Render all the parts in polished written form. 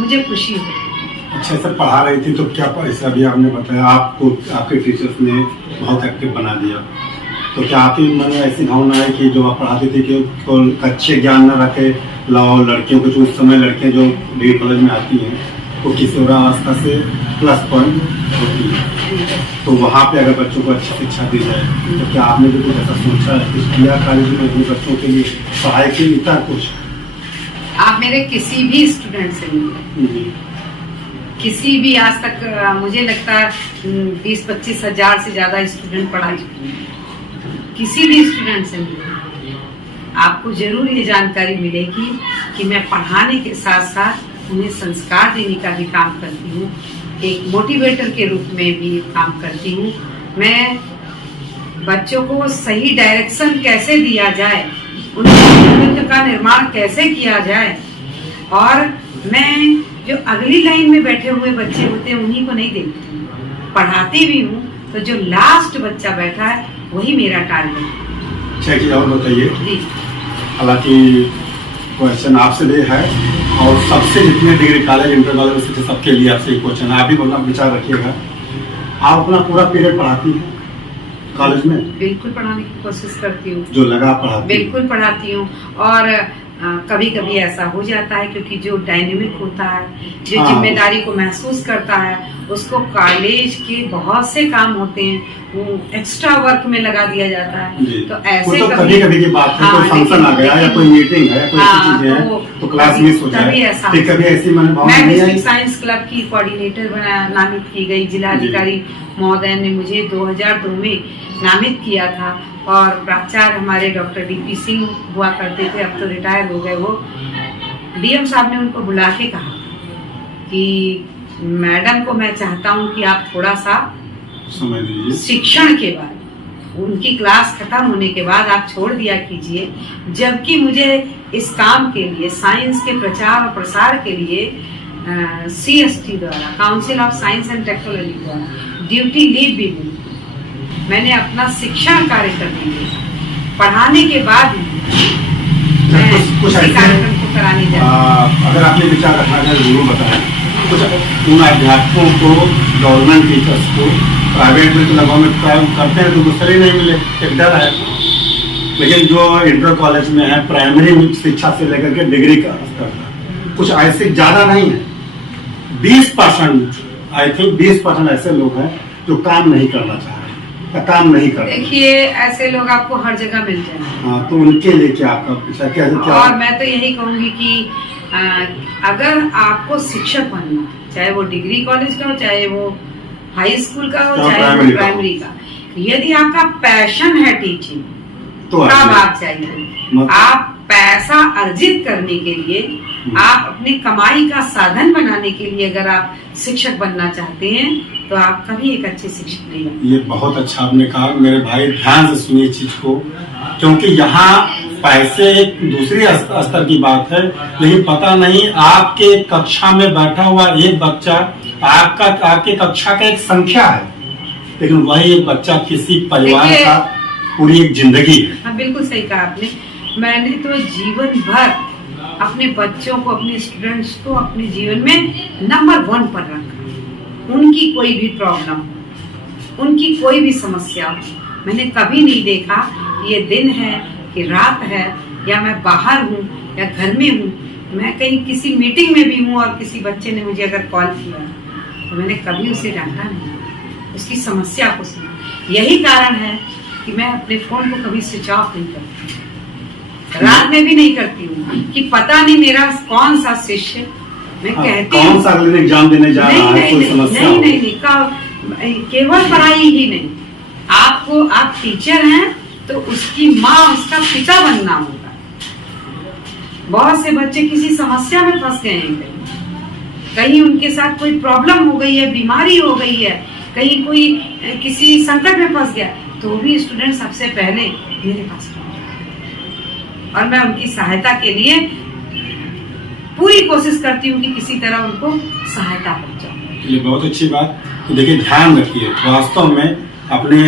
मुझे खुशी हो। अच्छा, सर पढ़ा रही थी तो क्या ऐसा भी आपने बताया आपको आपके टीचर्स ने बहुत एक्टिव बना दिया, तो क्या आपके मन में ऐसी भावना है कि जो आप पढ़ाती थी कि तो अच्छे ज्ञान न रखे लाओ लड़कियों को, जो उस समय लड़कियां जो डिग्री कॉलेज में आती हैं वो किशोरावस्था से प्लस पॉइंट होती है, तो वहाँ पे अगर बच्चों को अच्छी शिक्षा दी जाए तो क्या आपने भी कुछ ऐसा सोचा है, कुछ किया कॉलेज में अपने बच्चों के लिए पढ़ाई के लिए कुछ? आप मेरे किसी भी स्टूडेंट से मिले, किसी भी आज तक मुझे लगता है 20-25 हजार से ज्यादा स्टूडेंट पढ़ा चुके हैं, किसी भी स्टूडेंट से मिले आपको जरूर ये जानकारी मिलेगी कि मैं पढ़ाने के साथ साथ उन्हें संस्कार देने का भी काम करती हूँ, एक मोटिवेटर के रूप में भी काम करती हूँ। मैं बच्चों को सही डायरेक्शन कैसे दिया जाए, उनके व्यक्तित्व का निर्माण कैसे किया जाए, और मैं जो अगली लाइन में बैठे हुए बच्चे होते हैं उन्हीं को नहीं देखती हूँ, पढ़ाती भी हूँ तो जो लास्ट बच्चा बैठा है वही मेरा टारगेट है। अच्छा, कि और बताइए जी, हालांकि क्वेश्चन आपसे भी है और सबसे जितने डिग्री कॉलेज इंटर कॉलेज में सबके लिए आपसे एक क्वेश्चन है, आप भी अपना विचार रखिएगा। आप अपना पूरा पीरियड पढ़ाती हैं कॉलेज में? बिल्कुल पढ़ाने की कोशिश करती हूँ, जो लगा पढ़ाती? बिल्कुल पढ़ाती हूँ। और कभी कभी ऐसा हो जाता है क्योंकि जो डायनेमिक होता है, जो जिम्मेदारी को महसूस करता है, उसको कॉलेज के बहुत से काम होते हैं वो एक्स्ट्रा वर्क में लगा दिया जाता है। तो ऐसे तो कभी कभी की बात है, कोई फंक्शन आ गया या कोई मीटिंग है, कोई ऐसी चीजें हैं तो क्लास मिस हो जाए, कभी ऐसी मैंने भावना नहीं आई। डिस्ट्रिक्ट साइंस क्लब की कोऑर्डिनेटर नामित की गई, जिलाधिकारी महोदय ने मुझे 2002 में नामित किया था, और प्राचार्य हमारे डॉक्टर डीपी सिंह हुआ करते थे, अब तो रिटायर हो गए वो। डीएम साहब ने उनको बुला के कहा कि मैडम को मैं चाहता हूं कि आप थोड़ा सा समय दीजिए, शिक्षण के बाद उनकी क्लास खत्म होने के बाद आप छोड़ दिया कीजिए, जबकि मुझे इस काम के लिए साइंस के प्रचार और प्रसार के लिए CST द्वारा, council of science and technology द्वारा ड्यूटी लीव भी मिली। मैंने अपना शिक्षण कार्य करने के पढ़ाने के बाद मैं कुछ कार्यक्रम को कराने जाती। अगर आपने विचार रखना है जरूर बताएं। कुछ उन अध्यापकों को, गवर्नमेंट टीचर्स को प्राइवेट में तो लगभग में करते हैं तो दूसरे नहीं मिले, एक डर है, लेकिन जो इंटर कॉलेज में है प्राइमरी शिक्षा से लेकर के डिग्री का स्तर का कुछ ऐसे ज्यादा नहीं है, 20% आई थिंक 20% ऐसे लोग हैं जो काम नहीं करना चाह रहे, काम नहीं करते। देखिए ऐसे लोग आपको हर जगह मिल जाएंगे। हाँ, तो उनके लिए क्या आपका क्या? और मैं तो यही कहूंगी कि अगर आपको शिक्षक बनना, चाहे वो डिग्री कॉलेज का हो, चाहे वो हाई स्कूल का हो, चाहे वो प्राइमरी का, यदि आपका पैशन है टीचिंग तो तब आप चाहिए। आप पैसा अर्जित करने के लिए, आप अपनी कमाई का साधन बनाने के लिए अगर आप शिक्षक बनना चाहते हैं तो आप कभी एक अच्छे शिक्षक नहीं बन। ये बहुत अच्छा आपने कहा मेरे भाई, ध्यान से सुनिए चीज को, क्योंकि यहाँ पैसे एक दूसरी स्तर की बात है, लेकिन पता नहीं आपके कक्षा में बैठा हुआ एक बच्चा आपकी कक्षा का एक संख्या है, लेकिन वही एक बच्चा किसी परिवार का पूरी एक जिंदगी है। हाँ, बिल्कुल सही कहा आपने। मैंने तो जीवन भर अपने बच्चों को, अपने स्टूडेंट्स को अपने जीवन में नंबर 1 पर रखा। उनकी कोई भी प्रॉब्लम, उनकी कोई भी समस्या, मैंने कभी नहीं देखा ये दिन है कि रात है, या मैं बाहर हूँ या घर में हूँ, मैं कहीं किसी मीटिंग में भी हूँ और किसी बच्चे ने मुझे अगर कॉल किया तो मैंने कभी उसे डांटा नहीं, उसकी समस्या को सुना। यही कारण है कि मैं अपने फोन को कभी स्विच ऑफ नहीं करती, रात में भी नहीं करती हूँ कि पता नहीं मेरा कौन सा शिष्य, मैं कहती हूँ कौन सा एग्जाम देने जा रहा है, कोई समस्या नहीं, केवल पढ़ाई ही नहीं, आपको, आप टीचर हैं तो उसकी माँ, उसका पिता बनना होगा। बहुत से बच्चे किसी समस्या में फंस गए हैं, कहीं उनके साथ कोई प्रॉब्लम हो गई है, बीमारी हो गई है, कहीं कोई किसी संकट में फंस गया, तो भी स्टूडेंट सबसे पहले मेरे पास और मैं उनकी सहायता के लिए पूरी कोशिश करती हूँ कि किसी तरह उनको सहायता पहुंचाऊं। ये बहुत अच्छी बात। तो देखिए, ध्यान रखिए, वास्तव में अपने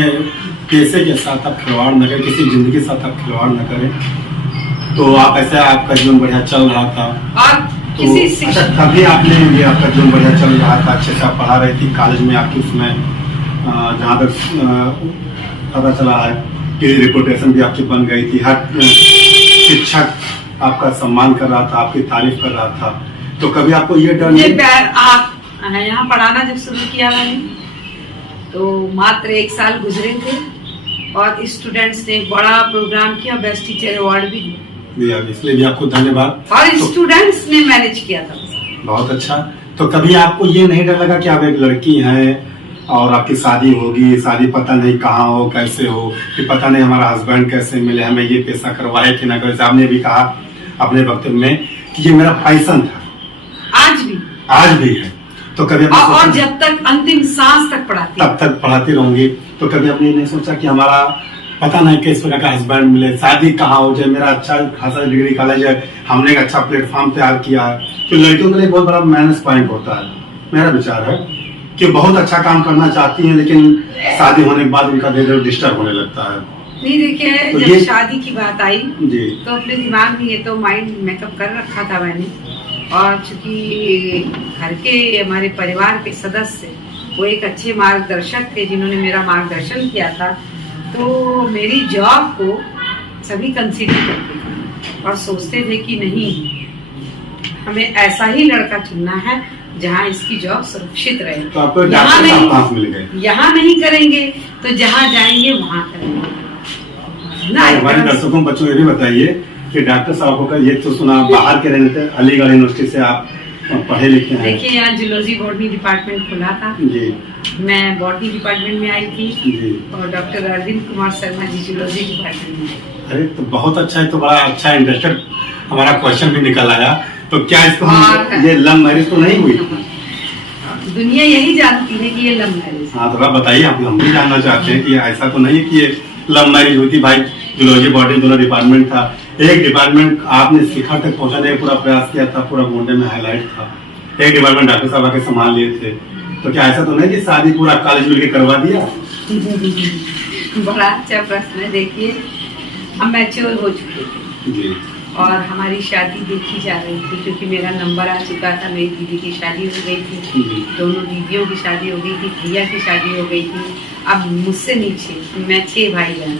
पैसे के साथ आप खिलवाड़ न करें, किसी जिंदगी के साथ आप खिलवाड़ न करें, तो आप ऐसे आपका जीवन बढ़िया चल रहा था। और तो किसी अच्छा, कभी आपने ये आपका जो बढ़िया चल रहा था, अच्छे से आप पढ़ा रही थी कॉलेज में आपकी, उसमें जहाँ तक पता चला है कि रेपुटेशन भी आपकी बन गई थी, हर शिक्षक आपका सम्मान कर रहा था, आपकी तारीफ कर रहा था, तो कभी आपको ये डर नहीं? आप यहाँ पढ़ाना जब शुरू किया मैंने तो मात्र 1 साल गुजरे थे और स्टूडेंट्स ने एक बड़ा प्रोग्राम किया, बेस्ट टीचर अवार्ड भी दिया, इसलिए भी आपको धन्यवाद। और तो स्टूडेंट्स ने मैनेज किया था। बहुत अच्छा। तो कभी आपको ये नहीं डर लगा कि आप एक लड़की हैं और आपकी शादी होगी, शादी पता नहीं कहाँ हो, कैसे हो, कि पता नहीं हमारा हस्बैंड कैसे मिले, हमें ये पैसा करवाए कि ना करे? आपने भी कहा अपने वक्तव्य में कि ये मेरा पैशन था, आज भी है। तो कभी और जब तक अंतिम सांस तक पढ़ाती, तब तक पढ़ाती रहूंगी। तो कभी आपने नहीं सोचा कि हमारा पता नहीं किस प्रकार का हस्बैंड मिले, शादी कहाँ हो जाए, मेरा अच्छा खासा डिग्री कॉलेज है, हमने एक अच्छा प्लेटफॉर्म तैयार किया है, तो लड़कियों के लिए बहुत बड़ा माइनस पॉइंट होता है। मेरा विचार है कि बहुत अच्छा काम करना चाहती हैं लेकिन शादी होने के बाद उनका धीरे धीरे डिस्टर्ब होने लगता है। नहीं देखिए, तो जब शादी की बात आई जी, तो अपने दिमाग में ये तो माइंड मेकअप कर रखा था मैंने, और चूंकि घर के हमारे परिवार के सदस्य वो एक अच्छे मार्गदर्शक थे जिन्होंने मेरा मार्गदर्शन किया था, तो मेरी जॉब को सभी कंसीडर करते थे और सोचते थे कि नहीं, हमें ऐसा ही लड़का चुनना है जहाँ इसकी जॉब सुरक्षित रहे। तो आपको यहाँ नहीं करेंगे तो जहाँ जाएंगे वहाँ करेंगे ना। हमारे दर्शकों बच्चों ये भी बताइए कि डॉक्टर साहब का ये तो सुना बाहर के रहने थे, अलीगढ़ यूनिवर्सिटी से आप पढ़े लिखे हैं। देखिए, यहाँ जूलॉजी बॉटनी डिपार्टमेंट खुला था जी, मैं बॉटनी डिपार्टमेंट में आई थी जी, और doctor Arvind Kumar Sharma ji zoology department में। अरे तो बहुत अच्छा है, तो बड़ा अच्छा इंटरेस्टेड हमारा क्वेश्चन भी निकल आया। तो क्या इसको ये लव मैरिज तो नहीं हुई? दुनिया यही जानती है कि ये लव मैरिज। हाँ, थोड़ा बताइए, हम भी जानना चाहते हैं कि ऐसा तो नहीं कि ये लव मैरिज हुई थी। भाई जूलॉजी बॉटनी दोनों डिपार्टमेंट था, एक डिपार्टमेंट आपने शिखर तक पहुंचाने का पूरा प्रयास किया था, पूरा गोंडे में हाईलाइट था, एक डिपार्टमेंट डॉक्टर साहब आके संभाल लिए थे। तो क्या ऐसा तो नहीं कि शादी पूरा कॉलेज मिलकर करवा दिया? बड़ा अच्छा प्रश्न है। देखिए, हम मैच्योर हो चुके थे जी, और हमारी शादी देखी जा रही थी क्योंकि मेरा नंबर आ चुका था, मेरी दीदी की शादी हो गई थी, दोनों दीदियों की शादी हो गई थी, भैया की शादी हो गई थी। अब मुझसे नीचे मैं 6 भाई बहन,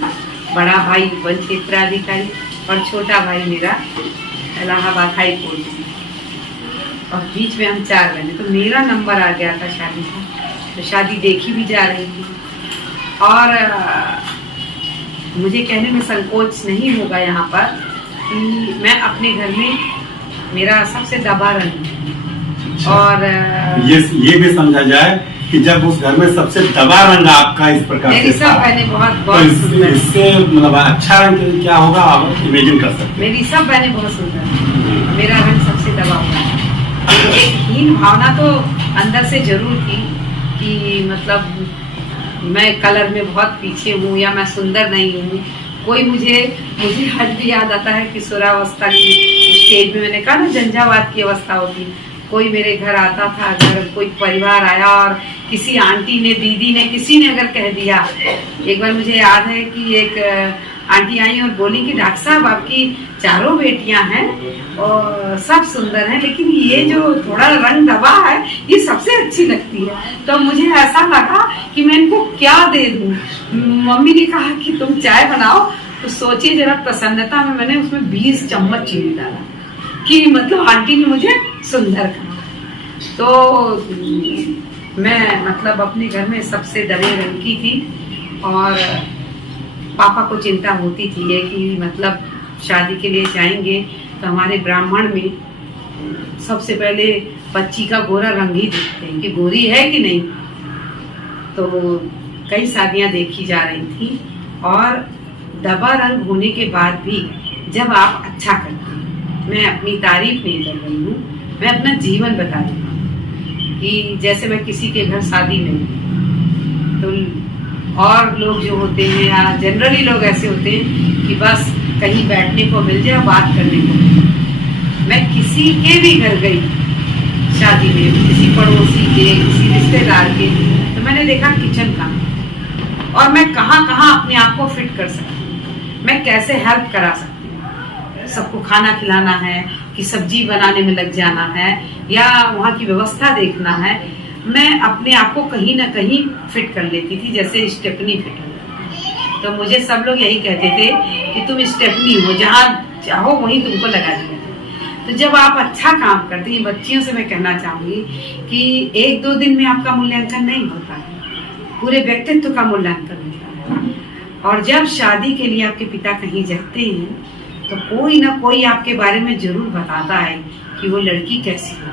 बड़ा भाई वन क्षेत्राधिकारी और छोटा भाई मेरा इलाहाबाद हाई कोर्ट में, और बीच में हम 4 बहने। तो मेरा नंबर आ गया था शादी का, तो शादी देखी भी जा रही थी। और मुझे कहने में संकोच नहीं होगा यहाँ पर कि मैं अपने घर में मेरा सबसे दबा रंग है। और ये भी समझा जाए कि जब उस घर में सबसे दबा रंग आपका इस प्रकार मेरी सब बहनें बहुत सुंदर, इससे मतलब अच्छा रंग क्या होगा आप इमेजिन कर सकते हैं। मेरी सब बहनें बहुत सुंदर, मेरा रंग सबसे दबा हुआ है। एक हीन भावना तो अंदर से जरूर थी कि मतलब मैं कलर में बहुत पीछे हूँ या मैं सुंदर नहीं हूँ। कोई मुझे आज भी याद आता है कि किशोरावस्था की स्टेज में मैंने कहा ना झंझावात की अवस्था होती, कोई मेरे घर आता था, अगर कोई परिवार आया और किसी आंटी ने, दीदी ने, किसी ने अगर कह दिया, एक बार मुझे याद है कि एक आंटी आई और बोली कि डॉक्टर साहब आपकी 4 बेटियां हैं और सब सुंदर हैं, लेकिन ये जो थोड़ा रंग दबा है ये सबसे अच्छी लगती है। तो मुझे ऐसा लगा कि मैं इनको क्या दे दूं। मम्मी ने कहा कि तुम चाय बनाओ, तो सोचिए जरा प्रसन्नता में मैंने उसमें 20 चम्मच चीनी डाला कि मतलब आंटी ने मुझे सुंदर कहा। तो मैं मतलब अपने घर में सबसे दबे रंग की थी और पापा को चिंता होती थी ये कि मतलब शादी के लिए जाएंगे तो हमारे ब्राह्मण में सबसे पहले बच्ची का गोरा रंग ही देखते हैं कि गोरी है कि नहीं। तो कई शादियां देखी जा रही थी और दबा रंग होने के बाद भी जब आप अच्छा करते हैं, मैं अपनी तारीफ नहीं कर रही हूँ, मैं अपना जीवन बता रही हूँ कि जैसे मैं किसी के घर शादी में, तो और लोग जो होते हैं या जनरली लोग ऐसे होते हैं कि बस कहीं बैठने को मिल जाए, बात करने को मिल जाए। मैं किसी के भी घर गई शादी में, किसी पड़ोसी के, किसी रिश्तेदार के, तो मैंने देखा किचन का और मैं कहाँ कहाँ अपने आप को फिट कर सकती हूँ, मैं कैसे हेल्प करा सकती हूँ। सबको खाना खिलाना है, कि सब्जी बनाने में लग जाना है या वहाँ की व्यवस्था देखना है, मैं अपने आप को कहीं ना कहीं फिट कर लेती थी, जैसे स्टेपनी फिट हो। तो मुझे सब लोग यही कहते थे कि तुम स्टेपनी हो, जहाँ चाहो वहीं तुमको लगा दिया। तो जब आप अच्छा काम करते हैं, बच्चियों से मैं कहना चाहूंगी कि 1-2 दिन में आपका मूल्यांकन नहीं होता है, पूरे व्यक्तित्व का मूल्यांकन होता है। और जब शादी के लिए आपके पिता कहीं जाते हैं तो कोई ना कोई आपके बारे में जरूर बताता है कि वो लड़की कैसी है।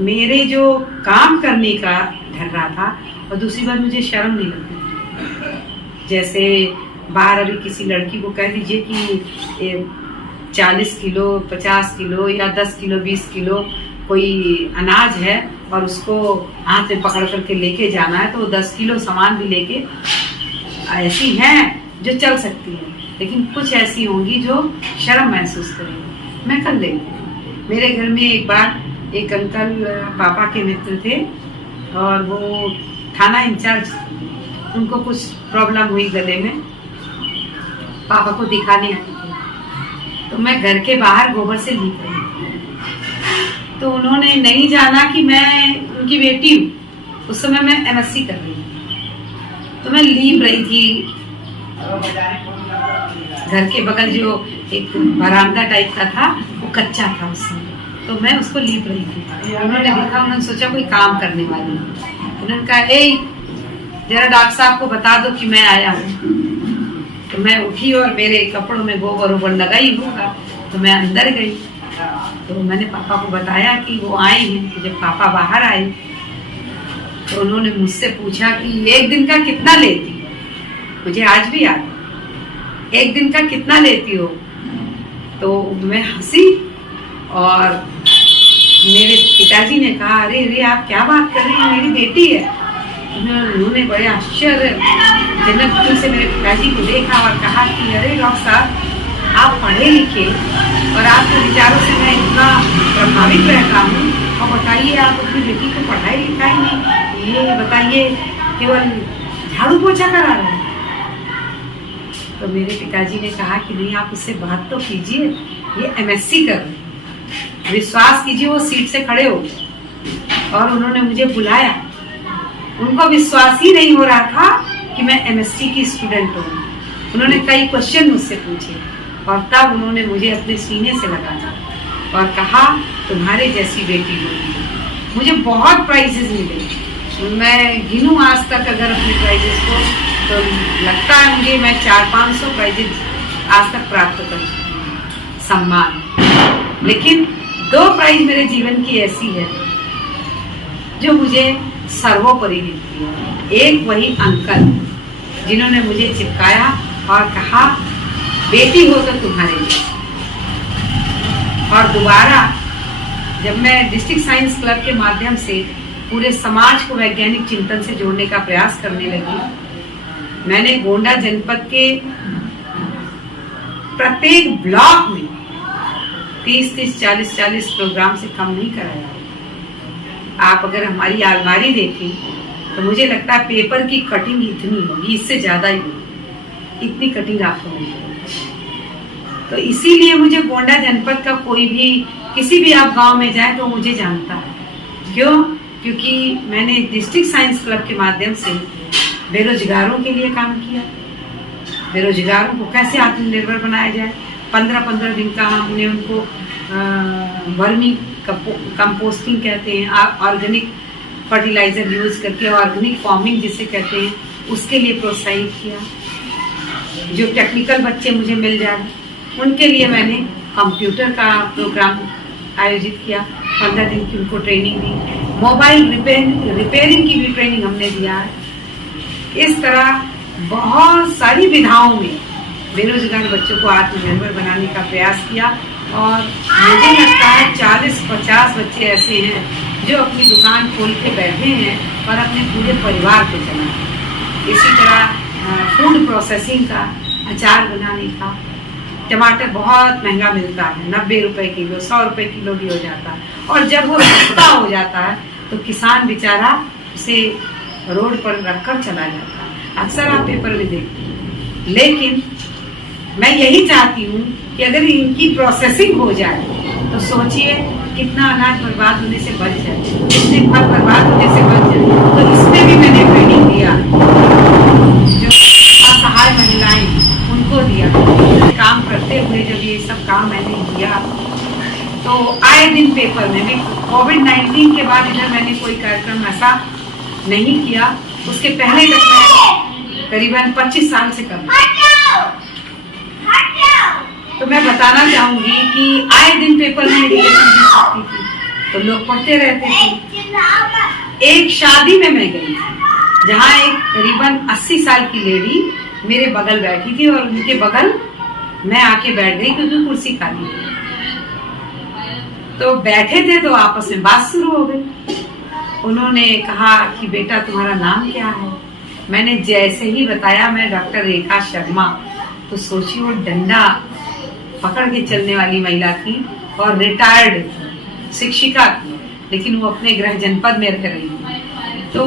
मेरे जो काम करने का डर रहा था, और दूसरी बात मुझे शर्म नहीं लगती थी। जैसे बाहर अभी किसी लड़की को कह दीजिए कि 40 किलो 50 किलो या 10 किलो 20 किलो कोई अनाज है और उसको हाथ में पकड़ करके लेके जाना है, तो वो 10 किलो सामान भी लेके, ऐसी हैं जो चल सकती है, लेकिन कुछ ऐसी होंगी जो शर्म महसूस करेंगी। मैं कर लेंगी। मेरे घर में एक बार एक अंकल पापा के मित्र थे और वो थाना इंचार्ज, उनको कुछ प्रॉब्लम हुई गले में, पापा को दिखाने आई थी। तो मैं घर के बाहर गोबर से लीप रही, तो उन्होंने नहीं जाना कि मैं उनकी बेटी हूँ। उस समय मैं MSc कर रही थी, तो मैं लीप रही थी। घर के बगल जो एक बरामदा टाइप का था वो कच्चा था उस समय, तो मैं उसको लीप रही थी। उन्होंने देखा, उन्होंने सोचा कोई काम करने वाली है। उन्होंने कहा, ए जरा डॉक्टर साहब को बता दो कि मैं आया हूँ। तो मैं उठी और मेरे कपड़ों में गोबर वोबर लगाई होगा, तो मैं अंदर गई। तो मैंने पापा को बताया कि वो आए हैं। तो जब पापा बाहर आए तो उन्होंने मुझसे पूछा कि 1 दिन का कितना लेती हो? मुझे आज भी याद है, 1 दिन का कितना लेती हो? तो मैं हंसी और मेरे पिताजी ने कहा, अरे अरे आप क्या बात कर रही हैं, मेरी बेटी है। उन्होंने बड़े आश्चर्यजनक रूप से मेरे पिताजी को देखा और कहा कि अरे डॉक्टर साहब, आप पढ़े लिखे और आपके विचारों से मैं इतना प्रभावित रहता हूँ, और बताइए आप अपनी बेटी को पढ़ाई लिखाई नहीं, ये बताइए केवल झाड़ू पोछा करा रहे हैं। तो मेरे पिताजी ने कहा कि नहीं, आप उससे बात तो कीजिए, ये MSc कर रहे हैं, विश्वास कीजिए। वो सीट से खड़े हो गए और उन्होंने मुझे बुलाया। उनको विश्वास ही नहीं हो रहा था कि मैं MSc की स्टूडेंट हूँ। उन्होंने कई क्वेश्चन मुझसे पूछे और तब उन्होंने मुझे अपने सीने से लगाया और कहा, तुम्हारे जैसी बेटी होगी। मुझे बहुत प्राइजेस मिले, मैं गिनूं आज तक अगर अपने प्राइजेस को, तो लगता है मुझे मैं 400-500 प्राइजेस आज तक प्राप्त कर चुकी हूँ, सम्मान। लेकिन 2 प्राइज मेरे जीवन की ऐसी है जो मुझे सर्वोपरि दिखती है। एक वही अंकल जिन्होंने मुझे चिपकाया और कहा, बेटी हो तो तुम्हारे लिए। और दोबारा जब मैं डिस्ट्रिक्ट साइंस क्लब के माध्यम से पूरे समाज को वैज्ञानिक चिंतन से जोड़ने का प्रयास करने लगी, मैंने गोंडा जनपद के प्रत्येक ब्लॉक में 30-30, 40-40 प्रोग्राम से कम नहीं कराया। आप अगर हमारी अलमारी देखें तो मुझे लगता है पेपर की कटिंग इतनी होगी, इससे ज्यादा ही होगी, इतनी कटिंग आपको मिलेगी। तो इसीलिए मुझे गोंडा जनपद का कोई भी, किसी भी आप गांव में जाए तो मुझे जानता है। क्यों? क्योंकि मैंने डिस्ट्रिक्ट साइंस क्लब के माध्यम से बेरोजगारों के लिए काम किया। बेरोजगारों को कैसे आत्मनिर्भर बनाया जाए, 15-15 दिन का हमने उनको वर्मी कंपोस्टिंग कहते हैं, ऑर्गेनिक फर्टिलाइजर यूज करके, ऑर्गेनिक फार्मिंग जिसे कहते हैं, उसके लिए प्रोत्साहित किया। जो टेक्निकल बच्चे मुझे मिल जाए उनके लिए मैंने कंप्यूटर का प्रोग्राम आयोजित किया, 15 दिन की उनको ट्रेनिंग दी। मोबाइल रिपेयरिंग की भी ट्रेनिंग हमने दिया है। इस तरह बहुत सारी विधाओं में बेरोजगार बच्चों को आत्मनिर्भर बनाने का प्रयास किया। और मुझे लगता है 40-50 बच्चे ऐसे हैं जो अपनी दुकान खोल के बैठे हैं और अपने पूरे परिवार को चलाते। इसी तरह फूड प्रोसेसिंग का, अचार बनाने का। टमाटर बहुत महंगा मिलता है, 90 रुपए किलो, 100 रुपए किलो भी हो जाता है, और जब वो सस्ता हो जाता है तो किसान बेचारा उसे रोड पर रखकर चला जाता है। अक्सर आप पेपर में देखते हैं। लेकिन मैं यही चाहती हूँ कि अगर इनकी प्रोसेसिंग हो जाए तो सोचिए कितना अनाज बर्बाद होने से बच जाए, कितने फल बर्बाद होने से बच जाए। तो इसमें भी मैंने ट्रेनिंग दिया, जो असहाय महिलाएं उनको दिया। काम करते हुए जब ये सब काम मैंने किया तो आए दिन पेपर में भी, कोविड-19 के बाद इधर मैंने कोई कार्यक्रम ऐसा नहीं किया। उसके पहले तक मैं करीबन 25 साल से कर रही हूं। तो मैं बताना चाहूंगी कि आए दिन पेपर में रिलेशन दी सकती थी तो लोग पढ़ते रहते थे। एक शादी में मैं गई थी जहाँ एक करीबन 80 साल की लेडी मेरे बगल बैठी थी और उनके बगल मैं आके बैठ गई क्योंकि कुर्सी खाली थी। तो बैठे थे तो आपस में बात शुरू हो गई। उन्होंने कहा कि बेटा तुम्हारा नाम क्या है? मैंने जैसे ही बताया मैं डॉक्टर रेखा शर्मा, तो सोचिए वो डंडा पकड़ के चलने वाली महिला थी और रिटायर्ड शिक्षिका थी, लेकिन वो अपने गृह जनपद में रह रही थी। तो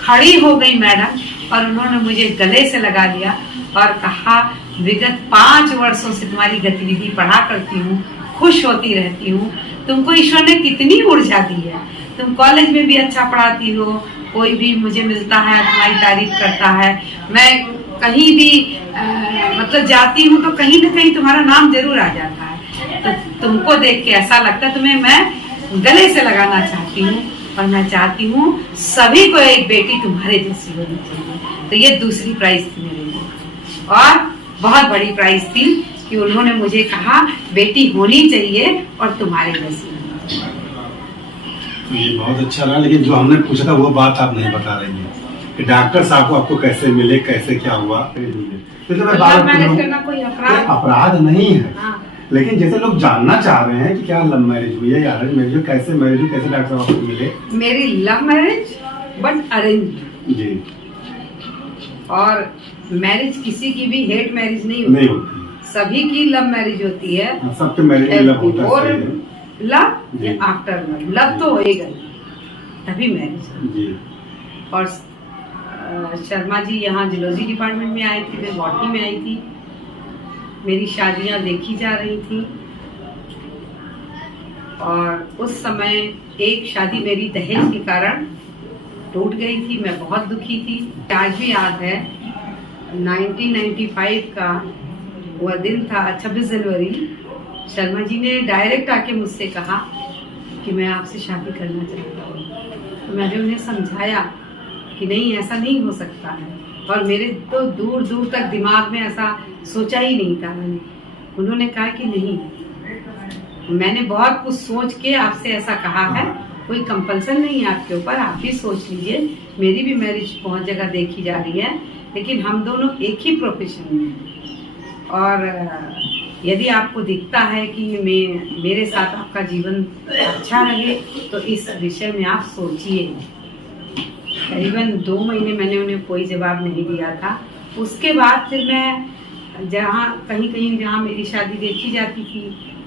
खड़ी हो गई मैडम और उन्होंने मुझे गले से लगा लिया और कहा विगत 5 वर्षों से तुम्हारी गतिविधि पढ़ा करती हूँ, खुश होती रहती हूँ, तुमको ईश्वर ने कितनी ऊर्जा दी है, तुम कॉलेज में भी अच्छा पढ़ाती हो, कोई भी मुझे मिलता है तुम्हारी तारीफ करता है, मैं कहीं भी मतलब जाती हूँ तो कहीं ना कहीं तुम्हारा नाम जरूर आ जाता है। तो तुमको देख के ऐसा लगता है तुम्हें मैं गले से लगाना चाहती हूँ और मैं चाहती हूँ सभी को एक बेटी तुम्हारे जैसी होनी चाहिए। तो ये दूसरी प्राइज थी मेरे लिए और बहुत बड़ी प्राइज थी कि उन्होंने मुझे कहा बेटी होनी चाहिए और तुम्हारे जैसी। तो ये बहुत अच्छा रहा, लेकिन जो हमने पूछा था वो बात आप नहीं बता रही हैं कि डॉक्टर साहब को आपको कैसे मिले, कैसे क्या हुआ। तो मैरिज करना कोई अपराध नहीं है। हाँ। लेकिन जैसे लोग जानना चाह रहे हैं कि क्या लव मैरिज हुई है या अरेंज मैरिज, कैसे मैरिज हुई, कैसे डॉक्टर साहब आपको मिले? मेरी लव मैरिज बट अरेंज जी। और मैरिज किसी की भी हेट मैरिज नहीं होती, सभी की लव मैरिज होती है। सबके मैरिज में लव होता है। और लव या आफ्टर लव तो होएगा तभी मैरिज। जी। और शर्मा जी यहाँ जूलॉजी डिपार्टमेंट में आए थे, मैं बॉटनी में आई थी, मेरी शादियां देखी जा रही थी और उस समय एक शादी मेरी दहेज के कारण टूट गई थी। मैं बहुत दुखी थी। आज भी याद है 1995 का वह दिन था, 26 जनवरी। शर्मा जी ने डायरेक्ट आके मुझसे कहा कि मैं आपसे शादी करना चाहता हूँ। तो मैंने उन्हें समझाया कि नहीं ऐसा नहीं हो सकता है और मेरे तो दूर दूर तक दिमाग में ऐसा सोचा ही नहीं था मैंने। उन्होंने कहा कि नहीं, मैंने बहुत कुछ सोच के आपसे ऐसा कहा है, कोई कंपल्सन नहीं है आपके ऊपर, आप भी सोच लीजिए। मेरी भी मैरिज बहुत जगह देखी जा रही है, लेकिन हम दोनों एक ही प्रोफेशन में हैं और यदि आपको दिखता है कि मेरे साथ आपका जीवन अच्छा रहे तो इस विषय में आप सोचिए। करीबन 2 महीने मैंने उन्हें कोई जवाब नहीं दिया था। उसके बाद फिर मैं जहाँ कहीं जहाँ मेरी शादी देखी जाती थी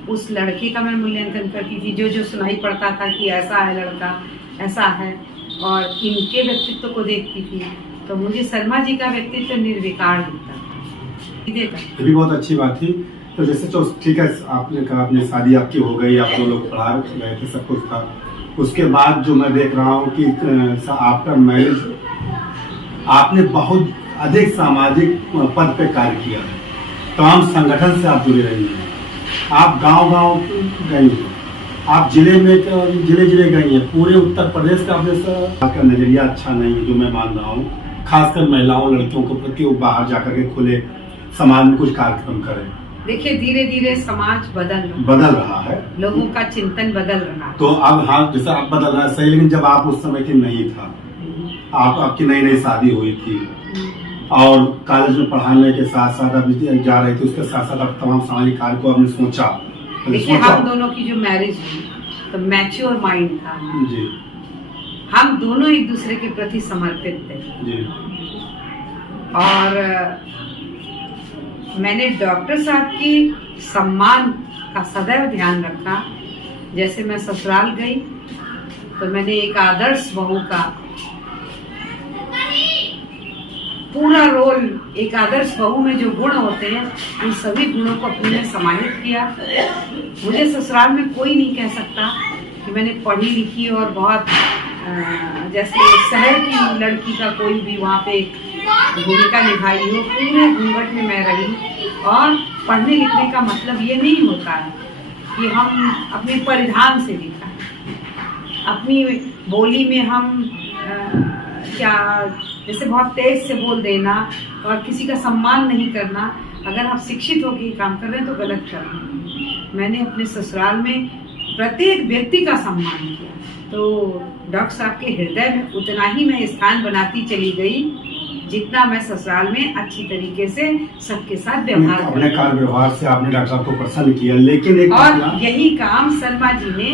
उस लड़के का मैं मूल्यांकन करती थी, जो सुनाई पड़ता था कि ऐसा है लड़का, ऐसा है, और इनके व्यक्तित्व को देखती थी तो मुझे शर्मा जी का व्यक्तित्व निर्विकार दिखता था। ये भी बहुत अच्छी बात थी। तो जैसे तो ठीक है, आपने कहा आपने शादी आपकी हो गई, आप 2 लोग पढ़ा रहे थे, सब कुछ था। उसके बाद जो मैं देख रहा हूँ कि आफ्टर मैरिज आपने बहुत अधिक सामाजिक पद पे कार्य किया है, तमाम संगठन से आप जुड़े रही हैं, आप गांव-गांव गई हैं, आप जिले गई हैं, पूरे उत्तर प्रदेश का आपका नजरिया अच्छा नहीं है जो मैं मान रहा हूँ, खासकर महिलाओं लड़कियों के प्रति वो बाहर जाकर के खुले समाज में कुछ कार्यक्रम करें। देखिए धीरे धीरे समाज बदल रहा है, लोगों का चिंतन बदल रहा है। तो अब हाँ जैसा आप बदल रहा है सही, लेकिन जब आप उस समय की नहीं था, आपकी नई शादी हुई थी और कॉलेज में पढ़ाने के साथ साथ आप जा रहे थे, उसके साथ साथ आप तमाम सामाजिक कार्य को आपने सोचा। देखिए हम दोनों की जो मैरिज हुई तो मैच्योर माइंड था जी, हम दोनों एक दूसरे के प्रति समर्पित थे जी। और मैंने डॉक्टर साहब की सम्मान का सदैव ध्यान रखा। जैसे मैं ससुराल गई तो मैंने एक आदर्श बहू का पूरा रोल एक आदर्श बहू में जो गुण होते हैं उन सभी गुणों को अपने में समाहित किया। मुझे ससुराल में कोई नहीं कह सकता कि मैंने पढ़ी लिखी और बहुत जैसे शहर की लड़की का कोई भी वहाँ पे भूमिका निभाई हो। पूरे घूंघट में मैं रही। और पढ़ने लिखने का मतलब ये नहीं होता है कि हम अपने परिधान से दिखाएं, अपनी बोली में हम क्या जैसे बहुत तेज से बोल देना और किसी का सम्मान नहीं करना। अगर आप शिक्षित होकर ये काम कर रहे हैं तो गलत कर रहे हैं। मैंने अपने ससुराल में प्रत्येक व्यक्ति का सम्मान किया, तो डॉक्टर साहब के हृदय में उतना ही मैं स्थान बनाती चली गई जितना मैं ससुराल में अच्छी तरीके से सबके साथ व्यवहार अपने कार्य व्यवहार से आपने डॉक्टर साहब को प्रसन्न किया। लेकिन एक और यही काम शर्मा जी ने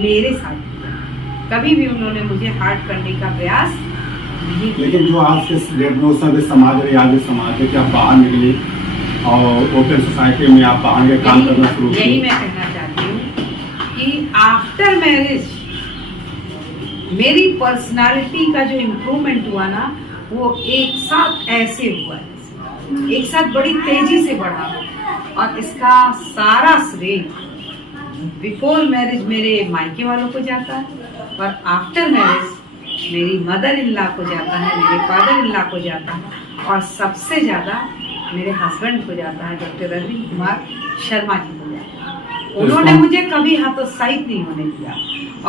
मेरे साथ किया। कभी भी उन्होंने मुझे हार्ट करने का प्रयास नहीं किया। लेकिन जो आज के समाज है, आज समाज है कि आप बाहर निकले और ओपन सोसाइटी में आप बाहर के काम करना शुरू किए। यही मैं कहना चाहती हूँ कि आफ्टर मैरिज मेरी पर्सनालिटी का जो इम्प्रूवमेंट हुआ ना वो एक साथ ऐसे हुआ, एक साथ बड़ी तेजी से बढ़ा। और इसका सारा श्रेय बिफोर मैरिज मेरे मायके वालों को जाता है और आफ्टर मैरिज मेरी मदर इन लॉ को जाता है, मेरे फादर इन लॉ को जाता है और सबसे ज़्यादा मेरे हस्बैंड को जाता है, डॉक्टर अरविंद कुमार शर्मा जी को जाता है। उन्होंने मुझे कभी हतोत्साहित नहीं होने दिया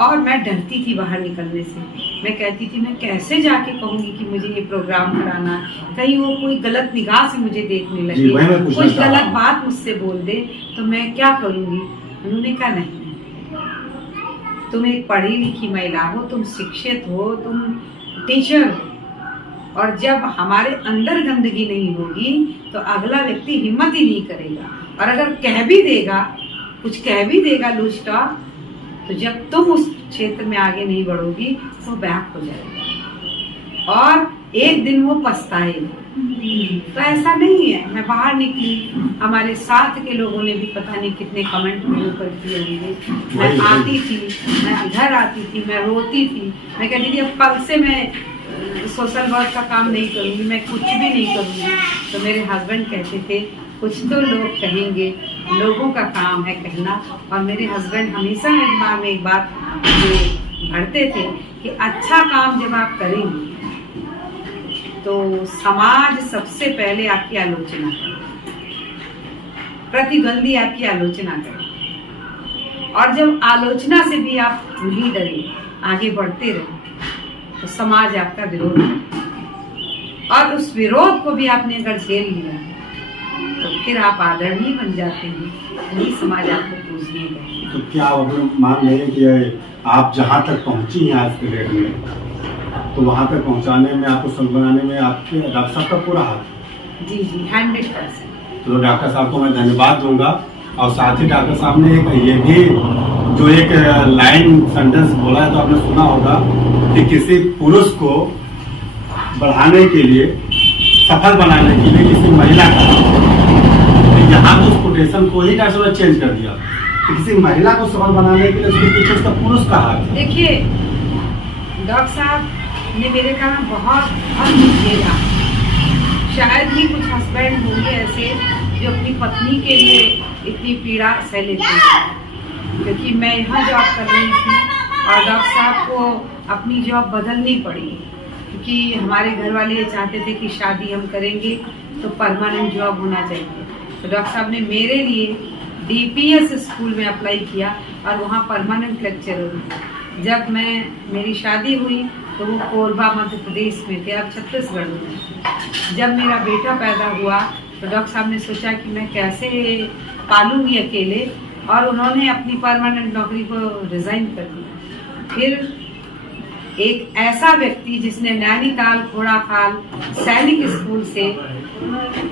और मैं डरती थी बाहर निकलने से। मैं कहती थी मैं कैसे जाके कहूँगी कि मुझे ये प्रोग्राम कराना, कहीं वो कोई गलत निगाह से मुझे देखने लगे, कुछ गलत बात मुझसे बोल दे तो मैं क्या करूँगी। उन्होंने कहा नहीं, तुम एक पढ़ी लिखी महिला हो, तुम शिक्षित हो, तुम टीचर हो और जब हमारे अंदर गंदगी नहीं होगी तो अगला व्यक्ति हिम्मत ही नहीं करेगा। और अगर कह भी देगा, कुछ कह भी देगा लूज टॉक, तो जब तुम उस क्षेत्र में आगे नहीं बढ़ोगी तो बैक हो जाएगा और एक दिन वो पछताएगा। तो ऐसा नहीं है। मैं बाहर निकली, हमारे साथ के लोगों ने भी पता नहीं कितने कमेंट मेरे ऊपर किए होंगे। मैं आती थी, मैं घर आती थी, मैं रोती थी, मैं कहती थी अब कल से मैं सोशल वर्क का काम नहीं करूँगी, मैं कुछ भी नहीं करूँगी। तो मेरे हस्बैंड कहते थे कुछ तो लोग कहेंगे, लोगों का काम है कहना। और मेरे हस्बैंड हमेशा मेरे दिमाग में एक बात भरते थे कि अच्छा काम जब आप करेंगे तो समाज सबसे पहले आपकी आलोचना करे, प्रतिद्वंदी आपकी आलोचना करे और जब आलोचना से भी आप नहीं डरे, आगे बढ़ते रहे तो समाज आपका विरोध करे और उस विरोध को भी आपने अगर झेल लिया तो फिर आप आदरणीय बन जाते हैं, वही समाज आपको पूजने लगे। तो क्या आप मान रहे हैं कि आप जहाँ तक पहुँची हैं आज के डेट में, तो वहाँ तक पहुँचाने में, आपको संत बनाने में आपके डॉक्टर साहब का पूरा हाथ? जी 100%। तो डॉक्टर साहब को मैं धन्यवाद दूंगा। और साथ ही डॉक्टर साहब ने एक ये भी जो एक लाइन सेंटेंस बोला है तो आपने सुना होगा कि किसी पुरुष को बढ़ाने के लिए, सफल बनाने के लिए किसी महिला का, यहाँ तो उस कोटेशन को ही डॉक्टर ने चेंज कर दिया कि किसी महिला को सफल बनाने के लिए उसके पीछे उसका पुरुष का हाथ। देखिए डॉक्टर साहब ने मेरे कारण बहुत किया। शायद ही कुछ हस्बैंड होंगे ऐसे जो अपनी पत्नी के लिए इतनी पीड़ा सह लेते हैं, क्योंकि मैं यहाँ जॉब कर रही थी और डॉक्टर साहब को अपनी जॉब बदलनी पड़ी क्योंकि हमारे घर वाले ये चाहते थे कि शादी हम करेंगे तो परमानेंट जॉब होना चाहिए। तो डॉक्टर साहब ने मेरे लिए DPS स्कूल में अप्लाई किया और वहाँ परमानेंट लेक्चरर हुई। जब मेरी शादी हुई तो वो कोरबा मध्य प्रदेश में थे, अब छत्तीसगढ़ में। जब मेरा बेटा पैदा हुआ तो डॉक्टर साहब ने सोचा कि मैं कैसे पालूंगी अकेले, और उन्होंने अपनी परमानेंट नौकरी को रिजाइन कर दिया। फिर एक ऐसा व्यक्ति जिसने नैनीताल घोड़ाखाल सैनिक स्कूल से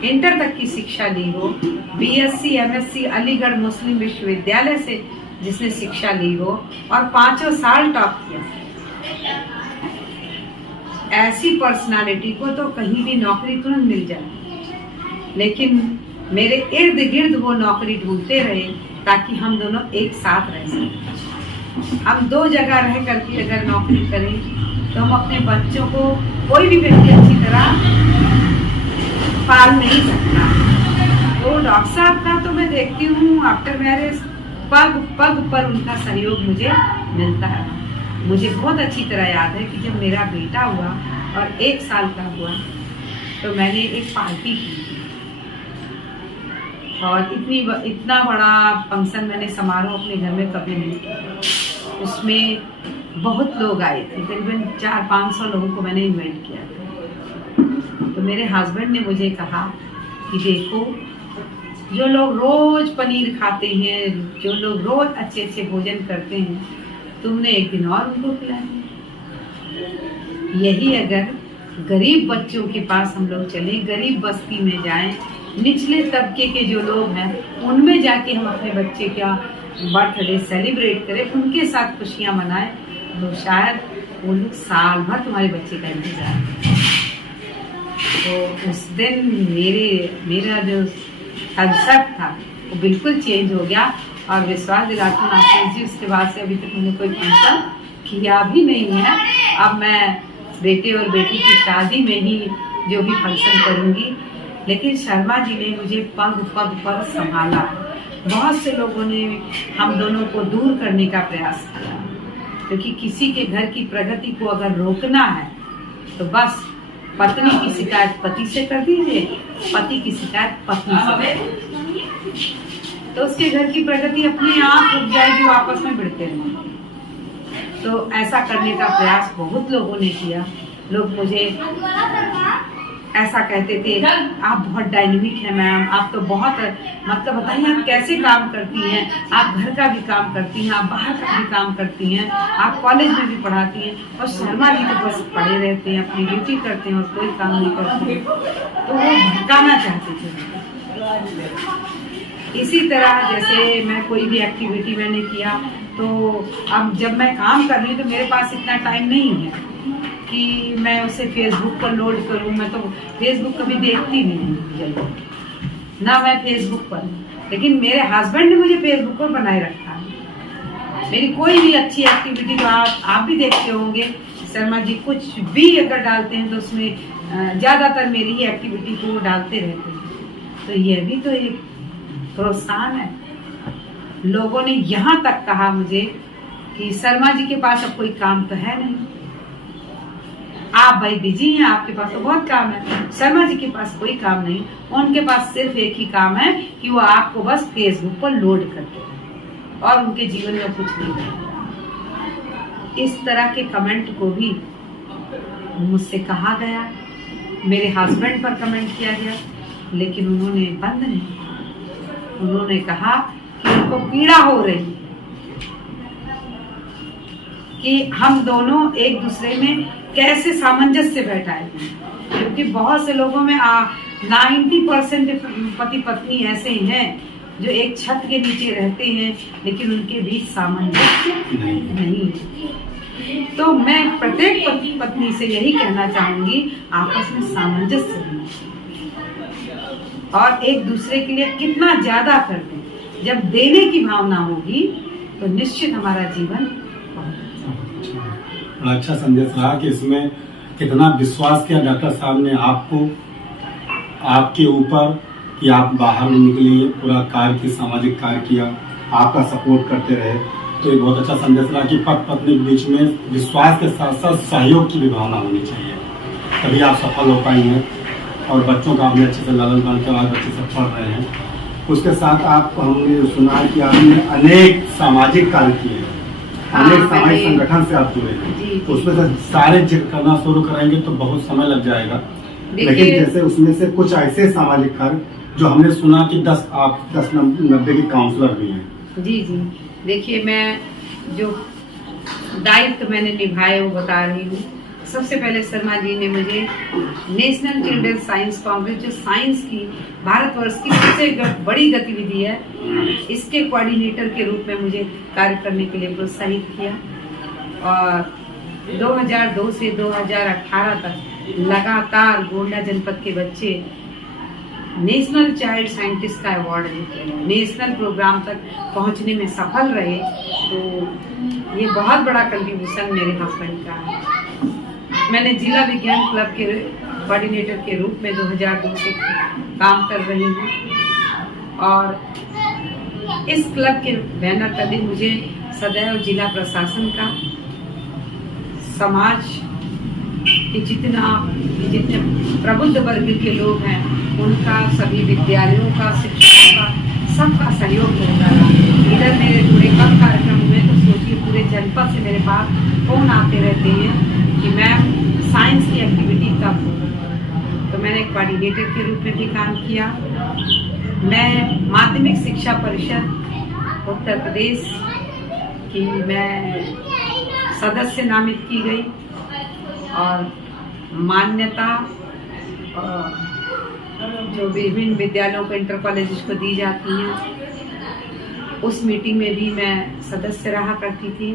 इंटर तक की शिक्षा ली हो, BSc MSc अलीगढ़ मुस्लिम विश्वविद्यालय से जिसने शिक्षा ली हो और 5 साल टॉप किया, ऐसी पर्सनालिटी को तो कहीं भी नौकरी तुरंत मिल जाए। लेकिन मेरे इर्द गिर्द वो नौकरी ढूंढते रहे ताकि हम दोनों एक साथ रह सकें। हम 2 जगह रह करके अगर नौकरी करें तो हम अपने बच्चों को, कोई भी व्यक्ति अच्छी तरह पाल नहीं सकता। तो डॉक्टर साहब का तो मैं देखती हूँ आफ्टर मैरिज पग पग पर उनका सहयोग मुझे मिलता है। मुझे बहुत अच्छी तरह याद है कि जब मेरा बेटा हुआ और 1 साल का हुआ तो मैंने एक पार्टी की और इतना बड़ा फंक्शन मैंने समारोह अपने घर में कभी नहीं किया। उसमें बहुत लोग आए थे, करीबन 400-500 लोगों को मैंने इनवाइट किया था। तो मेरे हस्बैंड ने मुझे कहा कि देखो, जो लोग रोज पनीर खाते हैं, जो लोग रोज अच्छे अच्छे भोजन करते हैं, तुमने एक दिन और उनको खिलाया। यही अगर गरीब बच्चों के पास हम लोग चले, गरीब बस्ती में जाएं, निचले तबके के जो लोग हैं उनमें जाके हम अपने बच्चे का बर्थडे सेलिब्रेट करें, उनके साथ खुशियां मनाएं, तो शायद वो लोग साल भर तुम्हारे बच्चे का इंतजार करें। तो उस दिन मेरा जो कंसेप्ट था वो बिल्कुल चेंज हो गया और विश्वास दिलाती हूँ आशीष जी, उसके बाद से अभी तक मैंने कोई फंक्शन किया भी नहीं है। अब मैं बेटे और बेटी की शादी में ही जो भी फंक्शन करूँगी, लेकिन शर्मा जी ने मुझे पग पग पर संभाला। बहुत से लोगों ने हम दोनों को दूर करने का प्रयास किया, क्योंकि किसी के घर की प्रगति को अगर रोकना है तो बस पत्नी की शिकायत पति से कर दीजिए, पति की शिकायत पत्नी से कर दीजिए, तो उसके घर की प्रगति अपने आप रुक जाएगी, वो आपस में भिड़ते रहेंगे। तो ऐसा करने का प्रयास बहुत लोगों ने किया। लोग मुझे ऐसा कहते थे, आप बहुत डायनेमिक हैं मैम, आप तो बहुत, मतलब बताइए आप कैसे काम करती हैं, आप घर का भी काम करती हैं, आप बाहर का भी काम करती हैं, आप कॉलेज में भी पढ़ाती हैं, और शर्मा जी तो बस पढ़े रहते हैं, अपनी ड्यूटी करते हैं और कोई काम नहीं करते हैं। तो वो भटकाना चाहते थे। इसी तरह जैसे मैं कोई भी एक्टिविटी मैंने किया, तो अब जब मैं काम कर रही हूँ तो मेरे पास इतना टाइम नहीं है कि मैं उसे फेसबुक पर लोड करूं। मैं तो फेसबुक कभी देखती नहीं ना, मैं फेसबुक पर, लेकिन मेरे हस्बैंड ने मुझे फेसबुक पर बनाए रखा है। मेरी कोई भी अच्छी एक्टिविटी तो आप भी देखते होंगे, शर्मा जी कुछ भी अगर डालते हैं तो उसमें ज़्यादातर मेरी ही एक्टिविटी को वो डालते रहते हैं। तो यह भी तो एक प्रोत्साहन है। लोगों ने यहाँ तक कहा मुझे कि शर्मा जी के पास अब कोई काम तो है नहीं, आप भाई बिजी हैं, आपके पास तो बहुत काम है। शर्मा जी के पास कोई काम नहीं, उनके पास सिर्फ एक ही काम है कि वो आपको बस फेसबुक पर लोड करते हैं और उनके जीवन में कुछ नहीं करते। इस तरह के कमेंट को भी मुझसे कहा गया, मेरे हस्बैंड पर कमेंट किया गया, लेकिन उन्होंने बंद नहीं। उन्होंने कहा कि उनको पीड़ा हो रही है कि हम दोनों एक दूसरे में कैसे सामंजस्य बैठाए, क्योंकि बहुत से लोगों में 90% पति पत्नी ऐसे हैं जो एक छत के नीचे रहते हैं, लेकिन उनके बीच सामंजस्य नहीं है। तो मैं प्रत्येक पति पत्नी से यही कहना चाहूंगी, आपस में सामंजस्य रखें और एक दूसरे के लिए कितना ज्यादा कर दें। जब देने की भावना होगी तो निश्चित हमारा जीवन बड़ा अच्छा संदेश रहा कि इसमें कितना विश्वास किया डॉक्टर साहब ने आपको, आपके ऊपर, कि आप बाहर निकलिए, पूरा कार्य की सामाजिक कार्य किया, आपका सपोर्ट करते रहे। तो एक बहुत अच्छा संदेश रहा कि पति पत्नी के बीच में विश्वास के साथ साथ सहयोग की भी भावना होनी चाहिए, तभी आप सफल हो पाएंगे। और बच्चों का आपने अच्छे से लालन पालन के बाद बच्चे सब पढ़ रहे हैं। उसके साथ आप, हमने सुना कि आपने अनेक सामाजिक कार्य किए, अनेक सामाजिक संगठन से आप जुड़े हैं, उसमें से सारे जिक्र करना शुरू करेंगे तो बहुत समय लग जाएगा। लेकिन जैसे उसमें से कुछ ऐसे सामाजिक कार्य जो हमने सुना कि 10-90 की काउंसलर भी हैं। जी जी, देखिए मैं जो दायित्व मैंने निभाए वो बता रही हूँ। सबसे पहले शर्मा जी ने मुझे नेशनल चिल्ड्रन साइंस कांग्रेस, जो साइंस की भारतवर्ष की सबसे बड़ी गतिविधि है, इसके कोऑर्डिनेटर के रूप में मुझे कार्य करने के लिए प्रोत्साहित किया। और 2002 से 2018 तक लगातार गोंडा जनपद के बच्चे नेशनल चाइल्ड साइंटिस्ट का अवार्ड जीते, नेशनल प्रोग्राम तक पहुंचने में सफल रहे। तो ये बहुत बड़ा कंट्रीब्यूशन मेरे हस्बैंड का है। मैंने जिला विज्ञान क्लब के कोऑर्डिनेटर के रूप में 2002 से काम कर रही हूँ। और इस क्लब के बैनर तले मुझे सदैव जिला प्रशासन का, समाज के जितने प्रबुद्ध वर्ग के लोग हैं उनका, सभी विद्यालयों का, शिक्षकों का, सबका सहयोग मिलता रहा। इधर मेरे जुड़े कम कार्यक्रम हुए तो सोचिए पूरे जनपद से मेरे पास फोन आते रहते हैं कि मैम साइंस की एक्टिविटी कब हो। तो मैंने कोऑर्डिनेटर के रूप में भी काम किया। मैं माध्यमिक शिक्षा परिषद उत्तर प्रदेश की मैं सदस्य नामित की गई और मान्यता जो विभिन्न विद्यालयों को, इंटर कॉलेज को दी जाती हैं, उस मीटिंग में भी मैं सदस्य रहा करती थी।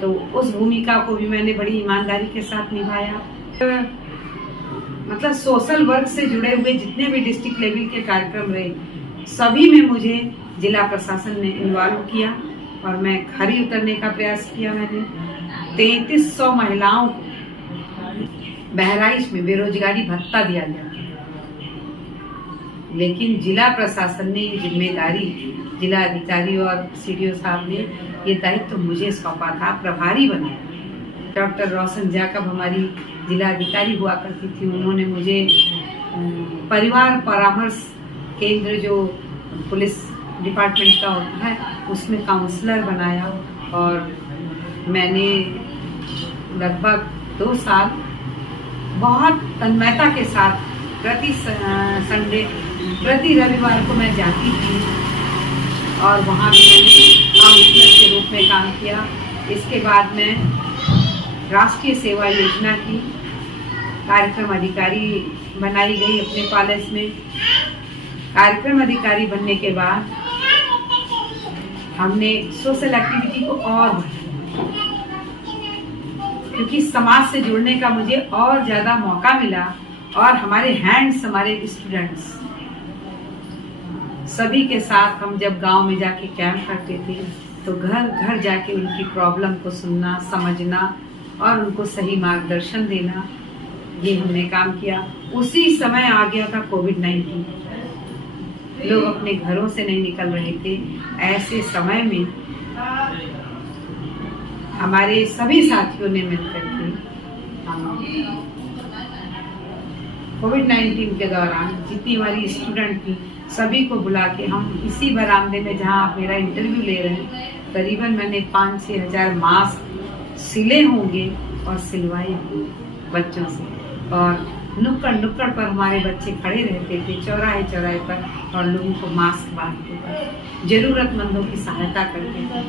तो उस भूमिका को भी मैंने बड़ी ईमानदारी के साथ निभाया। मतलब सोशल वर्क से जुड़े हुए जितने भी डिस्ट्रिक्ट लेवल के कार्यक्रम रहे, सभी में मुझे जिला प्रशासन ने इन्वॉल्व किया और मैं खरी उतरने का प्रयास किया। मैंने 3300 महिलाओं को बहराइच में बेरोजगारी भत्ता दिया गया, लेकिन जिला प्रशासन ने ये जिम्मेदारी, जिला अधिकारी और सीडीओ साहब ने ये दायित्व मुझे सौंपा था, प्रभारी बनाया। डॉक्टर रोशन जाकब हमारी जिला अधिकारी हुआ करती थी, उन्होंने मुझे परिवार परामर्श केंद्र जो पुलिस डिपार्टमेंट का होता है उसमें काउंसलर बनाया और मैंने लगभग 2 साल बहुत तन्मयता के साथ प्रति संडे, प्रति रविवार को मैं जाती थी और वहाँ भी मैंने काउंसलर के रूप में काम किया। इसके बाद मैं राष्ट्रीय सेवा योजना की कार्यक्रम अधिकारी बनाई गई अपने कॉलेज में। कार्यक्रम अधिकारी बनने के बाद हमने सोशल एक्टिविटी को और बढ़ाया, क्योंकि समाज से जुड़ने का मुझे और ज़्यादा मौका मिला और हमारे हैंड्स, हमारे स्टूडेंट्स सभी के साथ हम जब गांव में जाके कैंप करते थे तो घर घर जाके उनकी प्रॉब्लम को सुनना, समझना और उनको सही मार्गदर्शन देना, ये हमने काम किया। उसी समय आ गया था कोविड-19, लोग अपने घरों से नहीं निकल रहे थे। ऐसे समय में हमारे सभी साथियों ने मिलकर के कोविड-19 के दौरान जितनी हमारी स्टूडेंट थी सभी को बुला के हम इसी बरामदे में जहां आप मेरा इंटरव्यू ले रहे हैं, करीबन मैंने 5-6 हज़ार मास्क सिले होंगे और सिलवाए होंगे बच्चों से। और नुक्कड़ नुक्कड़ पर हमारे बच्चे खड़े रहते थे, चौराहे चौराहे पर, और लोगों को मास्क बांटते थे, जरूरतमंदों की सहायता करते थे।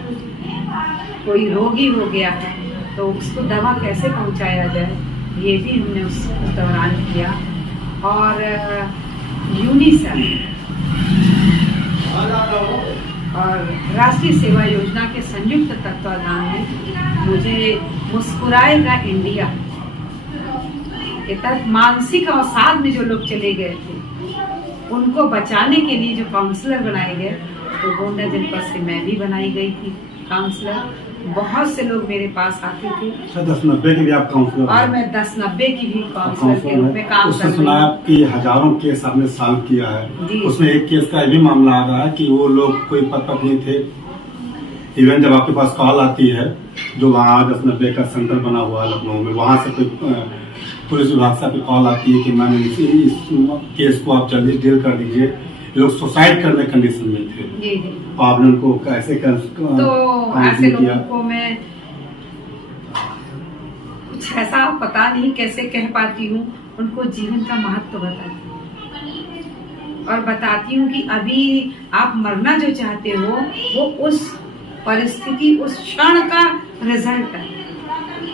कोई रोगी हो गया है तो उसको दवा कैसे पहुंचाया जाए, ये भी हमने उस दौरान किया। और यूनिसेफ और राष्ट्रीय सेवा योजना के संयुक्त तत्वाधान में मुझे मुस्कुराएगा इंडिया के तहत मानसिक अवसाद में जो लोग चले गए थे उनको बचाने के लिए जो काउंसलर बनाए गए, तो गोंडा जनपद से मैं भी बनाई गई थी काउंसलर। बहुत से लोग मेरे पास आते थे। 10-90 की भी आप काउंसलर, और मैं 10-90 की भी काउंसलर के रूप में काम कर रही हूँ। सुना आपकी हजारों केस आपने सॉल्व किया है, उसमें एक केस का ये भी मामला आ रहा है कि वो लोग कोई पद पर नहीं थे, इवन जब आपके पास कॉल आती है, जो वहाँ 10-90 का सेंटर बना हुआ है लखनऊ में, वहाँ से कोई पुलिस विभाग से आपकी कॉल आती है कि मैम इस केस को आप जल्दी डील कर दीजिए, लोग सुसाइड करने कंडीशन में थे। जी। तो आपने उनको कैसे तो ऐसे लोगों को मैं कुछ ऐसा पता नहीं कैसे कह पाती हूँ, उनको जीवन का महत्व बताती हूँ और बताती हूँ कि अभी आप मरना जो चाहते हो वो उस परिस्थिति, उस क्षण का रिजल्ट है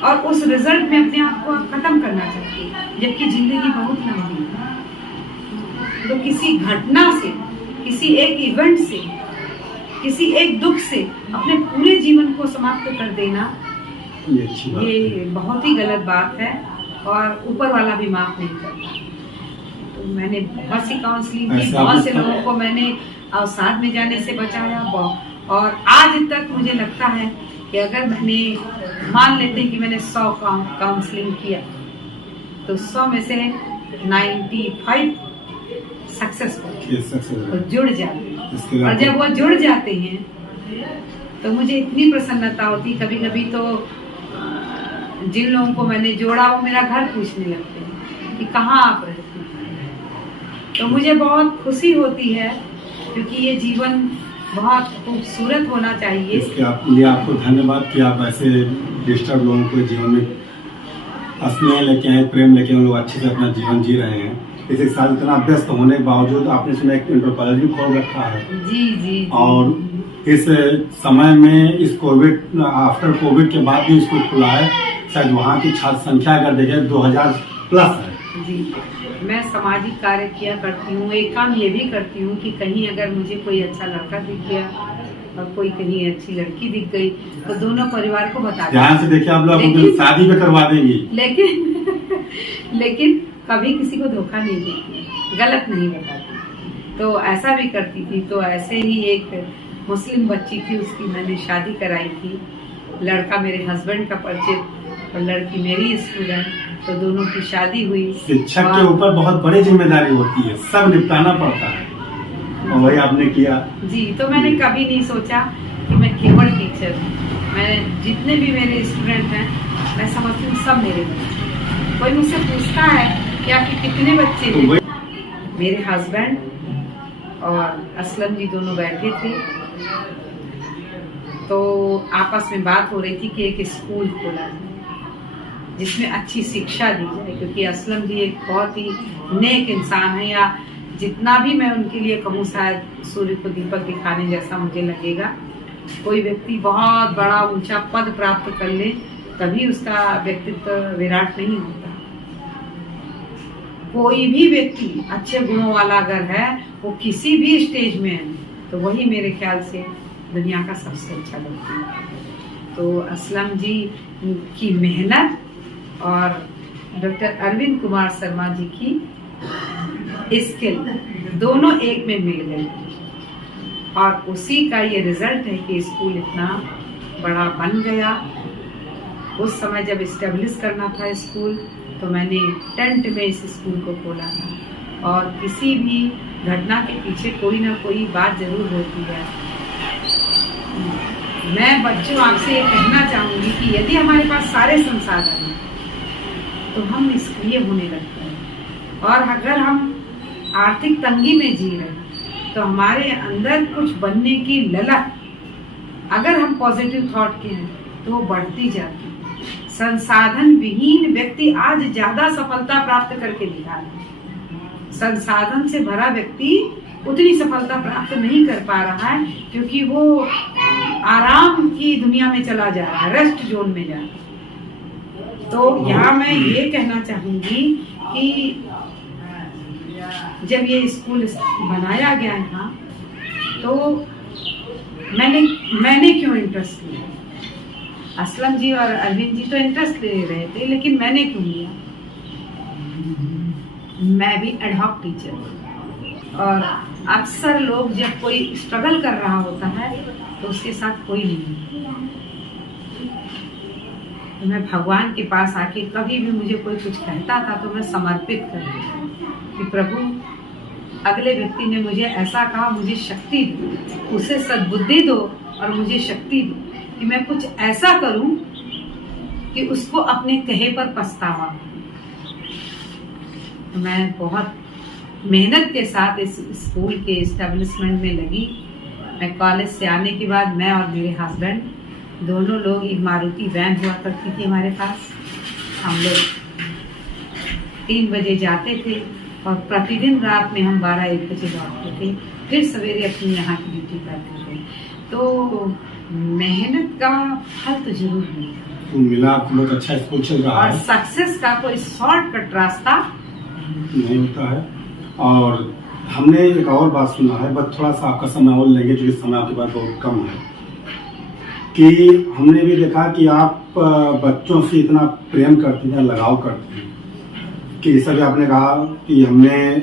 और उस रिजल्ट में अपने आप को खत्म करना चाहते हैं, जबकि जिंदगी बहुत लंबी है। तो किसी घटना से, किसी एक इवेंट से, किसी एक दुख से अपने पूरे जीवन को समाप्त कर देना, ये बहुत ही गलत बात है और ऊपर वाला भी माफ नहीं करता। तो मैंने बहुत सी काउंसलिंग की, बहुत से लोगों को मैंने अवसाद में जाने से बचाया और आज तक मुझे लगता है कि अगर मैंने, मान लेते हैं कि मैंने 100 काउंसलिंग किया, तो 100 में से 95 सक्सेसफुल ये सक्सेस तो जुड़ जाते हैं। इसके और बाद जब वो जुड़ जाते हैं तो मुझे इतनी प्रसन्नता होती, कभी कभी तो जिन लोगों को मैंने जोड़ा वो मेरा घर पूछने लगते हैं कि कहाँ आप रहते हैं। तो मुझे बहुत खुशी होती है, क्योंकि ये जीवन बहुत खूबसूरत होना चाहिए। इसके लिए आपको धन्यवाद कि आप ऐसे डिस्टर्ब लोगों को जीवन में स्नेह लेके आए, प्रेम लेके उन लोग अच्छे से अपना जीवन जी रहे हैं। इसी साल इतना व्यस्त होने के बावजूद आपने सुना एक इंटर कॉलेज भी खोल रखा है। जी जी। और इस समय में इस कोविड आफ्टर कोविड के बाद भी स्कूल खुला है, शायद वहाँ की छात्र संख्या अगर देखें 2000 प्लस है। जी, मैं सामाजिक कार्य किया करती हूँ। एक काम ये भी करती हूँ कि कहीं अगर मुझे कोई अच्छा लड़का दिख गया और कोई कहीं अच्छी लड़की दिख गई तो दोनों परिवार को बता दें। ध्यान से देखिए, आप लोग अपनी शादी भी करवा देंगी। लेकिन कभी किसी को धोखा नहीं देती, गलत नहीं बताती। तो ऐसा भी करती थी। तो ऐसे ही एक मुस्लिम बच्ची थी, उसकी मैंने शादी कराई थी। लड़का मेरे हस्बैंड का परिचित और लड़की मेरी स्टूडेंट, तो दोनों की शादी हुई। शिक्षक के ऊपर बहुत बड़ी जिम्मेदारी होती है, सब निपटाना पड़ता है, और वही आपने किया। जी, तो मैंने कभी नहीं सोचा कि मैं केवल टीचर हूँ। मैं जितने भी मेरे स्टूडेंट हैं, मैं समझती हूँ सब मेरे बच्चे। कोई मुझसे पूछता है कि आपके कितने बच्चे हैं? मेरे हस्बैंड और असलम जी दोनों बैठे थे, तो आपस में बात हो रही थी कि एक स्कूल खोला जाए जिसमें अच्छी शिक्षा दी जाए, क्योंकि असलम जी एक बहुत ही नेक इंसान है, या जितना भी मैं उनके लिए कहूँ शायद सूर्य को दीपक दिखाने जैसा मुझे लगेगा। कोई व्यक्ति बहुत बड़ा ऊंचा पद प्राप्त कर ले तभी उसका व्यक्तित्व विराट नहीं होता। कोई भी व्यक्ति अच्छे गुणों वाला अगर है, वो किसी भी स्टेज में है, तो वही मेरे ख्याल से दुनिया का सबसे अच्छा व्यक्ति है। तो असलम जी की मेहनत और डॉक्टर अरविंद कुमार शर्मा जी की स्किल दोनों एक में मिल गई, और उसी का ये रिजल्ट है कि स्कूल इतना बड़ा बन गया। उस समय जब इस्टेब्लिश करना था स्कूल, तो मैंने टेंट में इस स्कूल को खोला था। और किसी भी घटना के पीछे कोई ना कोई बात जरूर होती है। मैं बच्चों आपसे ये कहना चाहूँगी कि यदि हमारे पास सारे संसाधन हैं तो हम निष्क्रिय होने लगते हैं, और अगर हम आर्थिक तंगी में जी रहे हैं तो हमारे अंदर कुछ बनने की ललक, अगर हम पॉजिटिव थॉट के हैं तो वो बढ़ती जाती है। संसाधन विहीन व्यक्ति आज ज्यादा सफलता प्राप्त करके दिखा है। संसाधन से भरा व्यक्ति उतनी सफलता प्राप्त नहीं कर पा रहा है, क्योंकि वो आराम की दुनिया में चला जा रहा है, रेस्ट जोन में जा रहा है। तो यहाँ मैं ये कहना चाहूंगी कि जब ये स्कूल बनाया गया था तो मैंने क्यों इंटरेस्ट लिया? असलम जी और अरविंद जी तो इंटरेस्ट ले रहे थे, लेकिन मैंने क्यों लिया? मैं भी एडहॉक टीचर हूँ, और अक्सर लोग जब कोई स्ट्रगल कर रहा होता है तो उसके साथ कोई नहीं। तो मैं भगवान के पास आके कभी भी मुझे कोई कुछ कहता था तो मैं समर्पित करती कि प्रभु, अगले व्यक्ति ने मुझे ऐसा कहा, मुझे शक्ति दो, उसे सद्बुद्धि दो और मुझे शक्ति दो कि मैं कुछ ऐसा करूं कि उसको अपने कहे पर पछतावा। तो मैं बहुत मेहनत के साथ इस स्कूल के एस्टेब्लिशमेंट में लगी। मैं कॉलेज से आने के बाद मैं और मेरे हस्बैंड दोनों लोग, एक मारुति वैन हुआ करती थी हमारे पास, हम लोग 3 बजे जाते थे और प्रतिदिन रात में हम 12-1 बजे लौटते थे, फिर सवेरे अपनी यहाँ की ड्यूटी करते थे। तो मेहनत का फल तो जरूर मिला। आप लोग अच्छा स्कूल चल रहा है, और सक्सेस का कोई शॉर्टकट रास्ता नहीं होता है। और हमने एक और बात सुना है, बस थोड़ा सा आपका समय और लेंगे क्योंकि समय आपके पास बहुत कम है, कि हमने भी देखा कि आप बच्चों से इतना प्रेम करती हैं, लगाव करती हैं, कि सभी आपने कहा कि हमने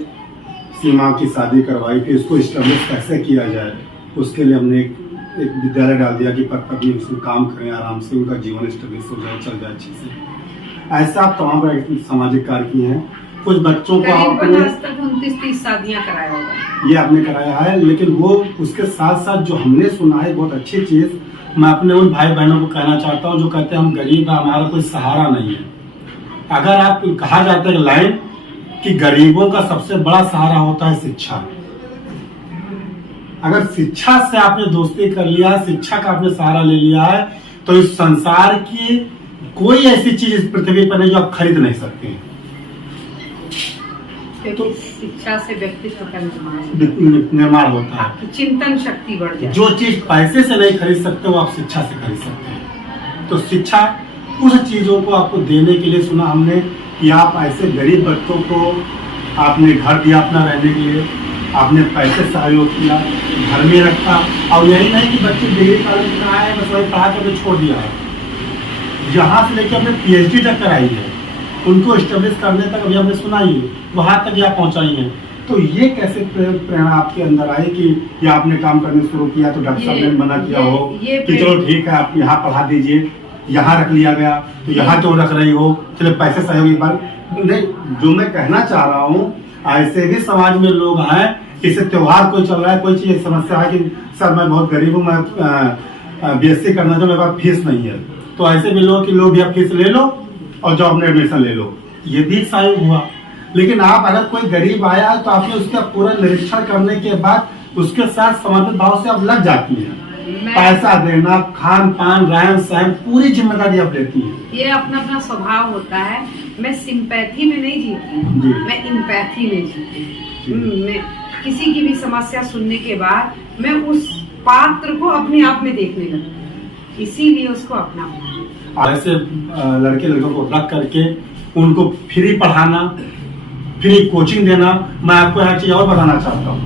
सीमा की शादी करवाई थी, इसको इस्टेब्लिश कैसे किया जाए, उसके लिए हमने एक विद्यालय डाल दिया कि पत्नी उसमें काम करें, आराम से उनका जीवन इस्टेब्लिश हो जाए, चल जाए अच्छे से। ऐसा आप तमाम सामाजिक कार्य किए हैं। कुछ बच्चों को करीबन आपने आज तक 29-30 शादियां कराया होगा। ये आपने कराया है, लेकिन वो उसके साथ साथ जो हमने सुना है बहुत अच्छी चीज, मैं अपने उन भाई बहनों को कहना चाहता हूँ जो कहते हैं हम गरीब हैं, हमारा कोई सहारा नहीं है। अगर आप कहा जाता है लाइन कि गरीबों का सबसे बड़ा सहारा होता है शिक्षा। अगर शिक्षा से आपने दोस्ती कर लिया है, शिक्षा का आपने सहारा ले लिया है, तो इस संसार की कोई ऐसी चीज इस पृथ्वी पर नहीं जो आप खरीद नहीं सकते हैं। तो शिक्षा से व्यक्तित्व का निर्माण होता है, आपकी चिंतन शक्ति बढ़ जाती है। जो चीज पैसे से नहीं खरीद सकते वो आप शिक्षा से खरीद सकते हैं। तो शिक्षा उस चीजों को आपको देने के लिए सुना हमने कि आप ऐसे गरीब बच्चों को आपने घर दिया अपना रहने के लिए, आपने पैसे सहयोग किया, घर में रखा, और यही नहीं कि बच्चे डिग्री कॉलेज में आए बस वही पढ़ा कर छोड़ दिया है। यहाँ से लेकर अपने PhD तक कराई है, उनको स्टेब्लिश करने तक अभी हमने सुना ही, वहाँ तक आप पहुँचाई हैं। तो ये कैसे प्रेरणा आपके अंदर आई कि ये आपने काम करने शुरू किया तो डॉक्टर साहब ने मना किया हो कि चलो ठीक है आप यहाँ पढ़ा दीजिए, यहाँ रख लिया गया तो यहाँ क्यों रख रही हो, चलो पैसे सहयोग एक बार नहीं। जो मैं कहना चाह रहा हूँ, ऐसे भी समाज में लोग हैं, किसी त्योहार कोई चल रहा है, कोई चीज समस्या है कि सर मैं बहुत गरीब हूँ, मैं BSc करना चाहूँ, मेरे पास फीस नहीं है, तो ऐसे भी लोग कि लो भैया फीस ले लो और जॉब में एडमिशन ले लो, ये भी सहयोग हुआ। लेकिन आप अगर कोई गरीब आया है तो आपने उसका पूरा निरीक्षण करने के बाद उसके साथ समर्पित भाव से आप लग जाती हैं, पैसा देना, खान पान, रहन सहन, पूरी जिम्मेदारी आप लेती हैं। ये अपना अपना स्वभाव होता है। मैं सिंपैथी में नहीं जीती, मैं इम्पैथी में जीती। मैं किसी की भी समस्या सुनने के बाद मैं उस पात्र को अपने आप में देखने लगती, इसीलिए उसको अपना ऐसे लड़के लड़कों को रख करके उनको फ्री पढ़ाना, फ्री कोचिंग देना। मैं आपको एक चीज और बताना चाहता हूँ,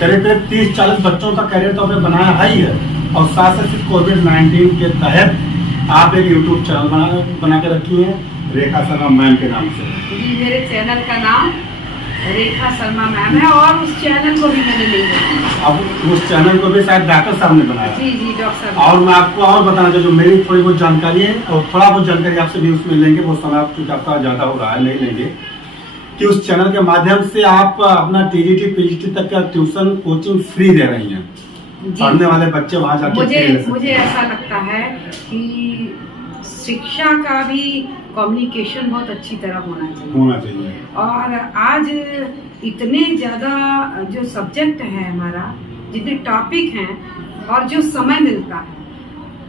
करीब 30-40 बच्चों का कैरियर तो आपने बनाया है ही है, और साथ साथ कोविड-19 के तहत आप एक यूट्यूब चैनल बना के रखी है रेखा शर्मा मैम के नाम से। जी, मेरे चैनल का नाम रेखा शर्मा मैम है, और उस चैनल को भी मैंने नहीं बनाया। अब उस चैनल को भी शायद डॉक्टर साहब ने बनाया। जी जी, डॉक्टर। और मैं आपको और बताना चाहूँ, जो मेरी थोड़ी बहुत जानकारी है और थोड़ा बहुत जानकारी आपसे भी उसमें लेंगे, वो समय चूंकि आपका ज्यादा हो रहा है नहीं लेंगे, कि उस चैनल के माध्यम से आप अपना TGT PGT तक का ट्यूशन कोचिंग फ्री दे रही हैं, पढ़ने वाले बच्चे वहाँ जाके। मुझे ऐसा लगता है कि शिक्षा का भी कम्युनिकेशन बहुत अच्छी तरह होना चाहिए। और आज इतने ज्यादा जो सब्जेक्ट है हमारा, जितने टॉपिक हैं और जो समय मिलता है,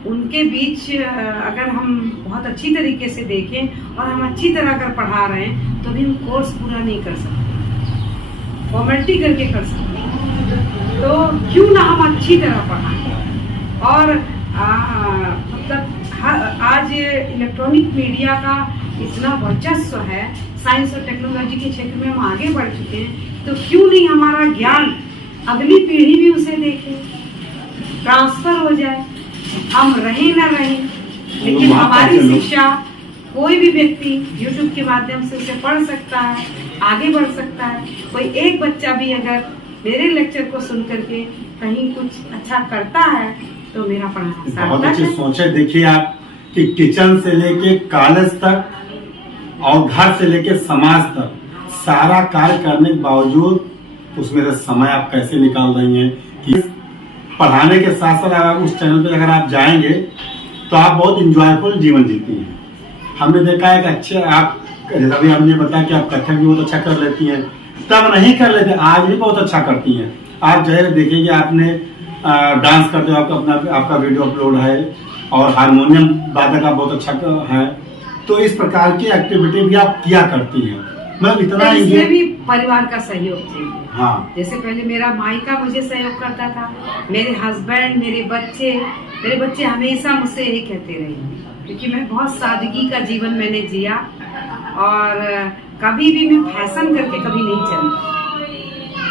उनके बीच अगर हम बहुत अच्छी तरीके से देखें और हम अच्छी तरह अगर पढ़ा रहे हैं तो भी हम कोर्स पूरा नहीं कर सकते, फॉर्मेलिटी करके कर सकते। तो क्यों ना हम अच्छी तरह पढ़ाएं। और मतलब आज इलेक्ट्रॉनिक मीडिया का इतना वर्चस्व है, साइंस और टेक्नोलॉजी के क्षेत्र में हम आगे बढ़ चुके हैं, तो क्यों नहीं हमारा ज्ञान अगली पीढ़ी भी उसे देखे, ट्रांसफर हो जाए, हम रहे ना रहे, लेकिन हमारी शिक्षा कोई भी व्यक्ति YouTube के माध्यम से उसे पढ़ सकता है, आगे बढ़ सकता है। कोई एक बच्चा भी अगर मेरे लेक्चर को सुन करके कहीं कुछ अच्छा करता है तो मेरा पढ़ाना बहुत अच्छी सोच है। देखिए आप कि किचन से लेके कॉलेज तक और घर से लेके समाज तक सारा कार्य करने के बावजूद उसमें से समय आप कैसे निकाल रही हैं कि पढ़ाने के साथ साथ अगर उस चैनल पे अगर आप जाएंगे तो आप बहुत इंजॉयफुल जीवन जीती हैं। हमने देखा है कि अच्छे आप जैसा भी हमने बताया कि आप कथक भी बहुत अच्छा कर लेती हैं, तब नहीं कर लेते, आज भी बहुत अच्छा करती हैं। आप जो है देखिए कि आपने डांस करते हो, आपका वीडियो अपलोड है, और हारमोनियम वादक आप बहुत अच्छा है, तो इस प्रकार की एक्टिविटी भी आप किया करती हैं। मैं इतना तो इसमें भी परिवार का सहयोग चाहिए। हाँ, जैसे पहले मेरा मायका मुझे सहयोग करता था, मेरे हस्बैंड, मेरे बच्चे हमेशा मुझसे यही कहते रहे, क्योंकि मैं बहुत सादगी का जीवन मैंने जिया और कभी भी मैं फैशन करके कभी नहीं चली,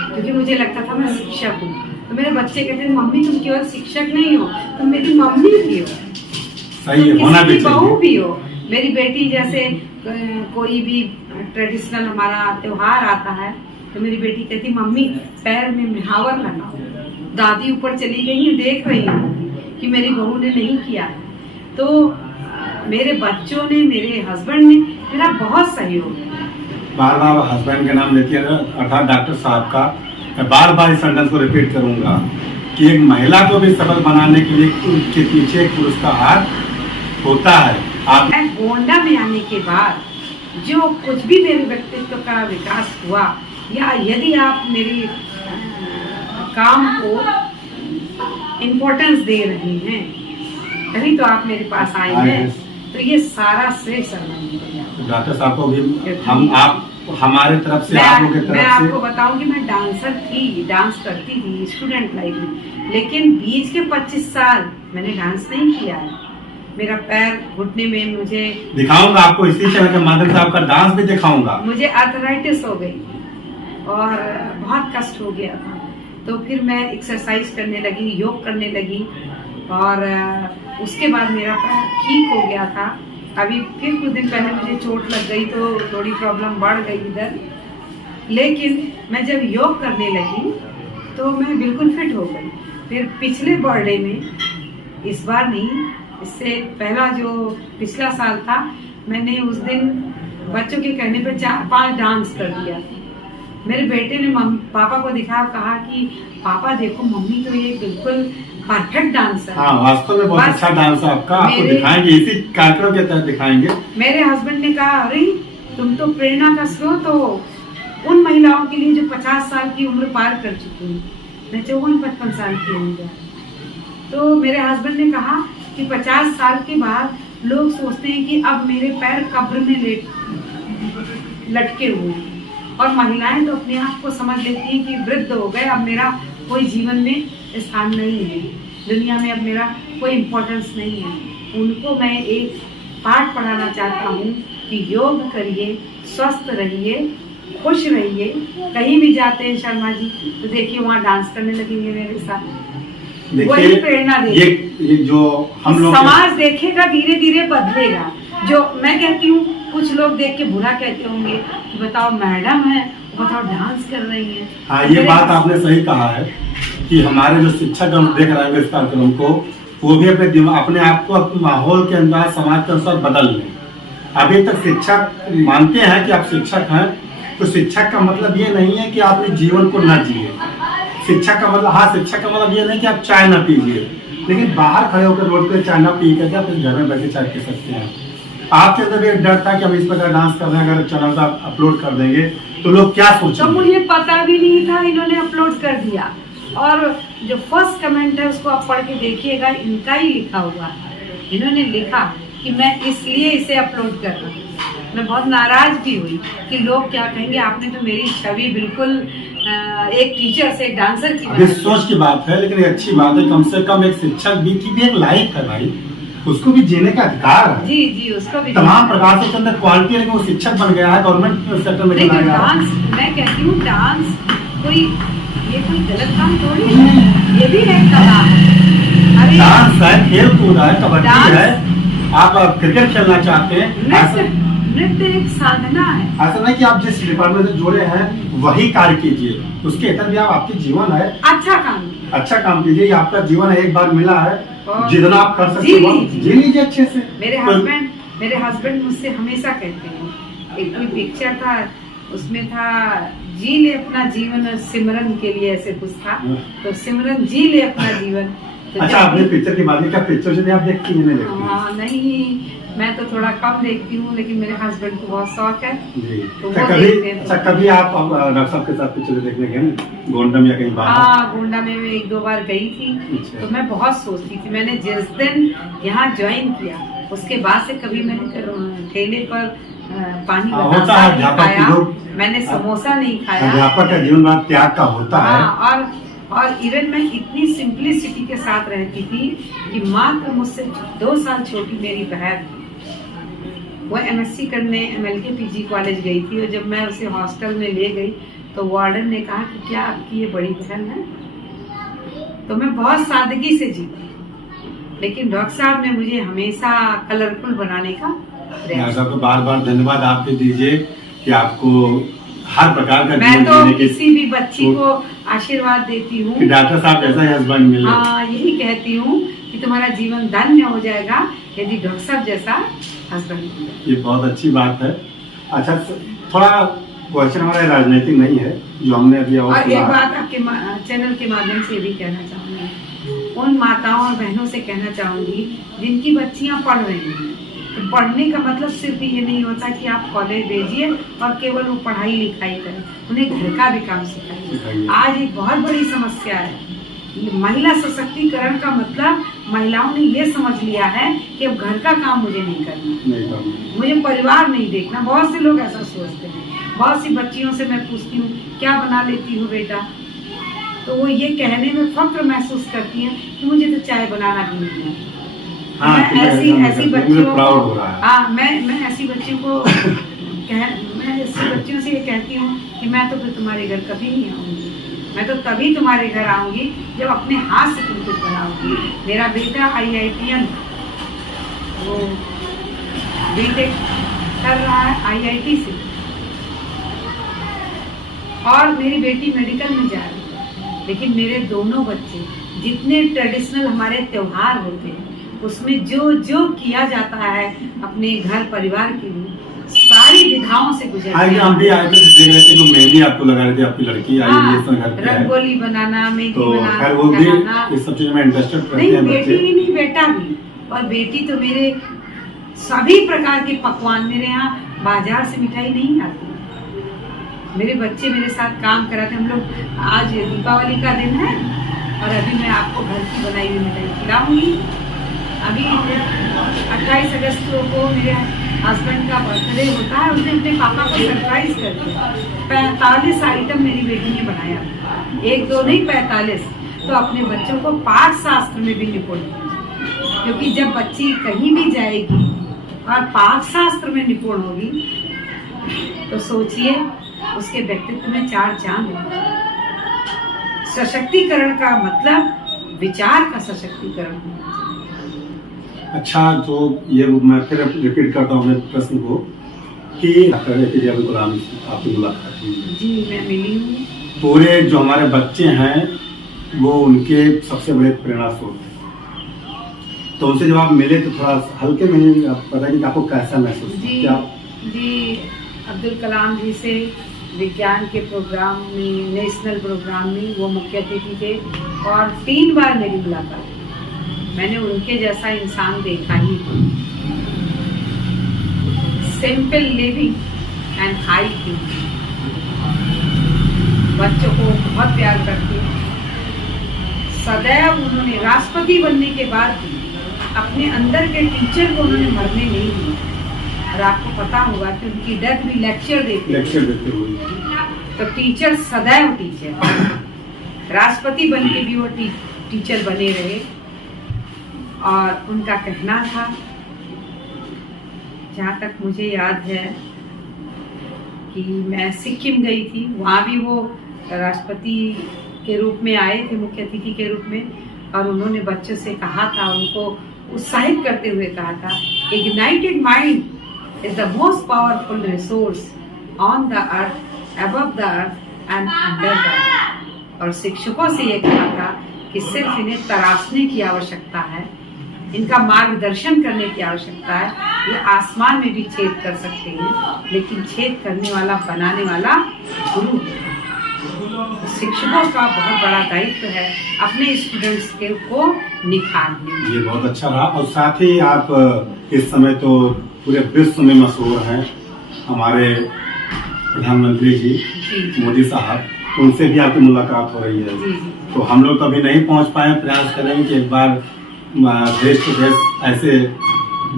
क्योंकि मुझे लगता था मैं शिक्षक हूँ। तो मेरे बच्चे कहते हैं मम्मी तुम केवल शिक्षक नहीं हो, तुम मेरी मम्मी भी हो, सही है, होना भी चाहिए, बहू भी हो। मेरी बेटी जैसे कोई भी ट्रेडिशनल हमारा त्योहार आता है तो मेरी बेटी कहती मम्मी पैर में मुहावर लगाओ, दादी ऊपर चली गई है, देख रही हूँ कि मेरी बहू ने नहीं किया है। तो मेरे बच्चों ने, मेरे हस्बैंड ने मेरा बहुत सहयोग किया, बार बार हस्बैंड का नाम लेती है अर्थात डॉक्टर साहब का, मैं बार बार इस सेंटेंस को रिपीट करूंगा कि एक महिला को भी सफल बनाने के लिए उनके पीछे एक पुरुष का हाथ होता है। आप मैं गोंडा में आने के बाद जो कुछ भी मेरे व्यक्तित्व का विकास हुआ, या यदि आप मेरी काम को इम्पोर्टेंस दे रहे हैं तभी तो आप मेरे पास आए हैं, तो ये सारा श्रेय शर्मा। डॉक्टर साहब को भी आप हमारे तरफ से, आप लोगों की तरफ से। मैं आपको बताऊं कि मैं डांसर थी, डांस करती थी स्टूडेंट लाइफ में, लेकिन बीच के 25 साल मैंने डांस नहीं किया है। मेरा पैर घुटने में, मुझे दिखाऊंगा आपको इसी चैनल के माध्यम से आपका डांस भी दिखाऊंगा। मुझे आर्थराइटिस हो गई और बहुत कष्ट हो गया था, तो फिर मैं एक्सरसाइज करने लगी, योग करने लगी और उसके बाद मेरा पैर ठीक हो गया था। अभी फिर कुछ दिन पहले मुझे चोट लग गई तो थोड़ी प्रॉब्लम बढ़ गई इधर, लेकिन मैं जब योग करने लगी तो मैं बिल्कुल फिट हो गई। फिर पिछले बर्थडे में, इस बार नहीं, इससे पहला जो पिछला साल था, मैंने उस दिन बच्चों के कहने पर 4-5 डांस कर दिया। मेरे बेटे ने पापा को दिखा, कहा कि पापा देखो मम्मी तो ये बिल्कुल परफेक्ट डांसर। हाँ, वास्तव में बहुत अच्छा डांस है आपका, आपको दिखाएंगे इसी कार्यक्रम के तहत दिखाएंगे। मेरे हस्बैंड ने कहा, अरे तुम तो प्रेरणा का स्रोत हो उन महिलाओं के लिए जो 50 साल की उम्र पार कर चुकी हैं। मैं 54-55 साल की हूँ। तो मेरे हस्बैंड ने कहा कि 50 साल के बाद लोग सोचते हैं कि अब मेरे पैर कब्र में लटके हुए हैं, और महिलाएं तो अपने आप को समझ लेती हैं कि वृद्ध हो गए, अब मेरा कोई जीवन में स्थान नहीं है, दुनिया में अब मेरा कोई इम्पोर्टेंस नहीं है। उनको मैं एक पाठ पढ़ाना चाहता हूँ कि योग करिए, स्वस्थ रहिए, खुश रहिए। कहीं भी जाते हैं शर्मा जी तो देखिए वहाँ डांस करने लगेंगे मेरे साथ। वही प्रेरणा देगी। ये जो हम लोग समाज देखेगा, धीरे धीरे बदलेगा। जो मैं कहती हूँ, कुछ लोग देख के बुरा कहते होंगे कि बताओ मैडम है, बताओ डांस कर रही है। हाँ, ये बात आपने सही कहा है कि हमारे जो शिक्षक हम देख रहे हैं इस कार्यक्रम को, वो भी अपने आप को अपने माहौल के अंदर, समाज के अनुसार बदल लें। अभी तक शिक्षक मानते हैं कि आप शिक्षक हैं, तो शिक्षक का मतलब ये नहीं है कि आप अपने जीवन को न जिए। शिक्षक का मतलब, हाँ, शिक्षक का मतलब ये नहीं कि आप चाय न पीजिए, लेकिन बाहर खड़े होकर रोड पे चाय न पी करके आप घर में बैठे चाय पी सकते हैं। आपके अंदर एक डर था कि हम इस प्रकार डांस कर रहे हैं, अगर चैनल पर अपलोड कर देंगे तो लोग क्या सोचेंगे? तो मुझे पता भी नहीं था, इन्होंने अपलोड कर दिया। और जो फर्स्ट कमेंट है उसको आप पढ़ के देखिएगा, इनका ही लिखा हुआ है। इन्होंने लिखा कि मैं इसलिए इसे अपलोड कर रहा हूँ। मैं बहुत नाराज भी हुई कि लोग क्या कहेंगे, आपने तो मेरी छवि बिल्कुल एक टीचर से, एक डांसर की सोच की बात है, लेकिन अच्छी बात है, कम से कम एक शिक्षक भी की भी एक लाइफ है भाई, उसको भी जीने का अधिकार है। जी जी, उसको भी तमाम प्रकार से अंदर क्वालिटी है, वो शिक्षक बन गया है, गवर्नमेंट सेक्टर में चला गया। डांस, मैं कहती हूँ डांस कोई गलत काम थोड़ी है, ये भी है कला। अरे डांस है, खेल कूद है, कबड्डी है, आप क्रिकेट खेलना चाहते हैं, नृत्य एक साधना है। ऐसा नहीं कि आप जिस डिपार्टमेंट से जुड़े हैं वही कार्य कीजिए, उसके इतर भी आप, आपकी जीवन है, अच्छा काम कीजिए। ये आपका जीवन है, एक बार मिला है, जितना आप कर सकते हो जी लीजिए अच्छे से। मेरे हस्बैंड मुझसे हमेशा कहते हैं, एक कोई पिक्चर था उसमें था, जी ले अपना जीवन सिमरन के लिए, ऐसे कुछ था, तो सिमरन जी ले अपना जीवन। तो अच्छा, आपने पिक्चर की बात की, क्या पिक्चर जो आप देखती हैं? हाँ, नहीं, मैं तो थोड़ा कम देखती हूँ, लेकिन मेरे हस्बैंड को बहुत शौक है। तो कभी आप डॉक्टर साहब के साथ पिक्चर देखने गए गोंडा में या कहीं बाहर? हाँ, गोंडा में मैं 1-2 बार गई थी। तो मैं बहुत सोचती थी, मैंने जिस दिन यहाँ ज्वाइन किया उसके बाद से कभी मैंने ठेले पर पानी होता है, खाया, मैंने समोसा नहीं खाया। अध्यापक का जीवन बहुत त्याग का होता है। और इवन मैं इतनी सिंपलिसिटी के साथ रहती थी कि मात्र मुझसे 2 साल छोटी मेरी बहन, वो MSc करने MLK PG कॉलेज गई थी, और जब मैं उसे हॉस्टल में ले गई तो वार्डन ने कहा कि क्या आपकी ये बड़ी बहन है? तो मैं बहुत सादगी से जीती, लेकिन डॉक्टर साहब ने मुझे हमेशा कलरफुल बनाने का प्रयास। आपको बार बार धन्यवाद आप भी दीजिए कि आपको हर प्रकार का मैं तो किसी भी बच्ची को आशीर्वाद देती हूँ, डॉक्टर साहब जैसा हस्बैंड मिले। हाँ, यही कहती हूँ कि तुम्हारा जीवन धन्य हो जाएगा यदि डॉक्टर साहब जैसा हस्बैंड मिले। ये बहुत अच्छी बात है। अच्छा, थोड़ा क्वेश्चन हमारा राजनीतिक नहीं है, जो हमने अभी और एक सुना। बात आपके चैनल के माध्यम से भी कहना चाहूंगी, उन माताओं और बहनों से कहना चाहूंगी जिनकी बच्चियां पढ़ रही हैं, तो पढ़ने का मतलब सिर्फ ये नहीं होता कि आप कॉलेज भेजिए और केवल वो पढ़ाई लिखाई करें, उन्हें घर का भी काम सिखाइए। आज एक बहुत बड़ी समस्या है, महिला सशक्तिकरण का मतलब महिलाओं ने ये समझ लिया है कि अब घर का काम मुझे नहीं करना, मुझे परिवार नहीं देखना। बहुत से लोग ऐसा सोचते हैं। बहुत सी बच्चियों से मैं पूछती हूँ क्या बना लेती हूँ बेटा, तो वो ये कहने में फख्र महसूस करती हैं कि मुझे तो चाय बनाना भी नहीं है। हाँ, मैं ऐसी बच्चियों को मैं ऐसी बच्चियों से ये कहती हूँ कि मैं तो फिर तुम्हारे घर कभी नहीं आऊंगी, मैं तो तभी तुम्हारे घर आऊंगी जब अपने हाथ से तुम कुछ बनाऊंगी। मेरा बेटा IITian वो बीटेक कर रहा है IIT से, और मेरी बेटी मेडिकल में जा रही है। लेकिन मेरे दोनों बच्चे, जितने ट्रेडिशनल हमारे त्योहार होते हैं उसमें जो जो किया जाता है अपने घर परिवार के लिए, सारी विधाओं से गुजर हम भी आए थे, देख रहे थे, तो मेहंदी आपको लगा रहे थे, आपकी लड़की आई रंगोली बनाना, मेहंदी तो बनाना, खैर वो भी इस सब चीजों में इंटरेस्टेड रहते नहीं हैं बेटी ही नहीं बेटा भी। और बेटी तो मेरे सभी प्रकार के पकवान, मेरे यहाँ बाजार से मिठाई नहीं आती, मेरे बच्चे मेरे साथ काम कराते। हम लोग आज दीपावली का दिन है और अभी मैं आपको घर की बनाई हुई मिठाई खिलाऊंगी। अभी 28 अगस्त को मेरे हस्बैंड का बर्थडे होता है, उसने अपने पापा को सरप्राइज कर दिया। 45 आइटम मेरी बेटी ने बनाया, 1-2 नहीं 45। तो अपने बच्चों को पाठ शास्त्र में भी निपुण, क्योंकि जब बच्ची कहीं भी जाएगी और पाठ शास्त्र में निपुण होगी तो सोचिए उसके व्यक्तित्व में 4 चांद हैं। सशक्तिकरण का मतलब विचार का सशक्तिकरण होना चाहिए। अच्छा, तो ये मैं फिर रिपीट करता हूँ अपने प्रश्न को कि APJ अब्दुल कलाम आपकी मुलाकात हुई? जी, मैं मिली हूँ। पूरे जो हमारे बच्चे हैं वो उनके सबसे बड़े प्रेरणा स्रोत हैं, तो उनसे जब आप मिले तो थोड़ा हल्के में आप बताइए कि आपको कैसा महसूस हुआ? जी, अब्दुल कलाम जी से विज्ञान के प्रोग्राम में, नेशनल प्रोग्राम में वो मुख्य अतिथि थे और 3 बार मेरी मुलाकात। मैंने उनके जैसा इंसान देखा ही नहीं। Simple living and high thinking, बच्चों को बहुत प्यार करते हैं। सदैव उन्होंने राष्ट्रपति बनने के बाद भी अपने अंदर के टीचर को उन्होंने मरने नहीं दिया। और आपको पता होगा कि उनकी डेथ भी लेक्चर देते हुए। तो टीचर सदैव टीचर, राष्ट्रपति बन के भी वो टीचर बने रहे। और उनका कहना था, जहाँ तक मुझे याद है कि मैं सिक्किम गई थी, वहाँ भी वो राष्ट्रपति के रूप में आए थे, मुख्य अतिथि के रूप में, और उन्होंने बच्चों से कहा था, उनको उत्साहित करते हुए कहा था, ignited mind is the most powerful resource on the earth, above the earth and under the earth. और शिक्षकों से ये कहा था कि सिर्फ इन्हें तराशने की आवश्यकता है, इनका मार्गदर्शन करने की आवश्यकता है। ये आसमान में भी छेद कर सकते हैं, लेकिन छेद करने वाला, बनाने वाला गुरु है। शिक्षकों का बहुत बड़ा दायित्व है अपने स्टूडेंट्स के को निखारने। ये बहुत अच्छा रहा। और साथ ही आप इस समय तो पूरे विश्व में मशहूर हैं, हमारे प्रधानमंत्री जी मोदी साहब, उनसे भी आपकी मुलाकात हो रही है। जी। तो हम लोग तो अभी नहीं पहुंच पाए, प्रयास करेंगे कि एक बार देश टू देश ऐसे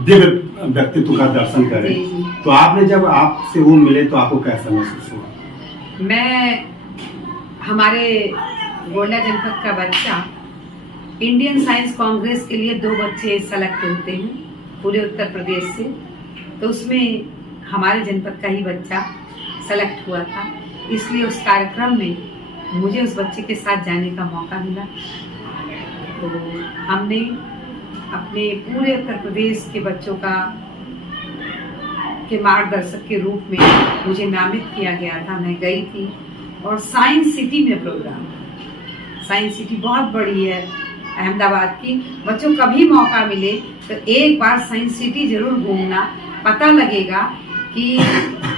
दिव्य व्यक्तित्व का दर्शन करें। तो आपने जब आपसे वो मिले तो आपको कैसा महसूस हुआ? मैं, हमारे गोंडा जनपद का बच्चा, इंडियन साइंस कांग्रेस के लिए 2 बच्चे सेलेक्ट होते हैं पूरे उत्तर प्रदेश से, तो उसमें हमारे जनपद का ही बच्चा सेलेक्ट हुआ था। इसलिए उस कार्यक्रम में मुझे उस बच्चे के साथ जाने का मौका मिला। तो हमने अपने पूरे उत्तर प्रदेश के बच्चों के मार्गदर्शक के रूप में मुझे नामित किया गया था। मैं गई थी और साइंस सिटी में प्रोग्राम, साइंस सिटी बहुत बड़ी है अहमदाबाद की। बच्चों कभी मौका मिले तो एक बार साइंस सिटी जरूर घूमना, पता लगेगा कि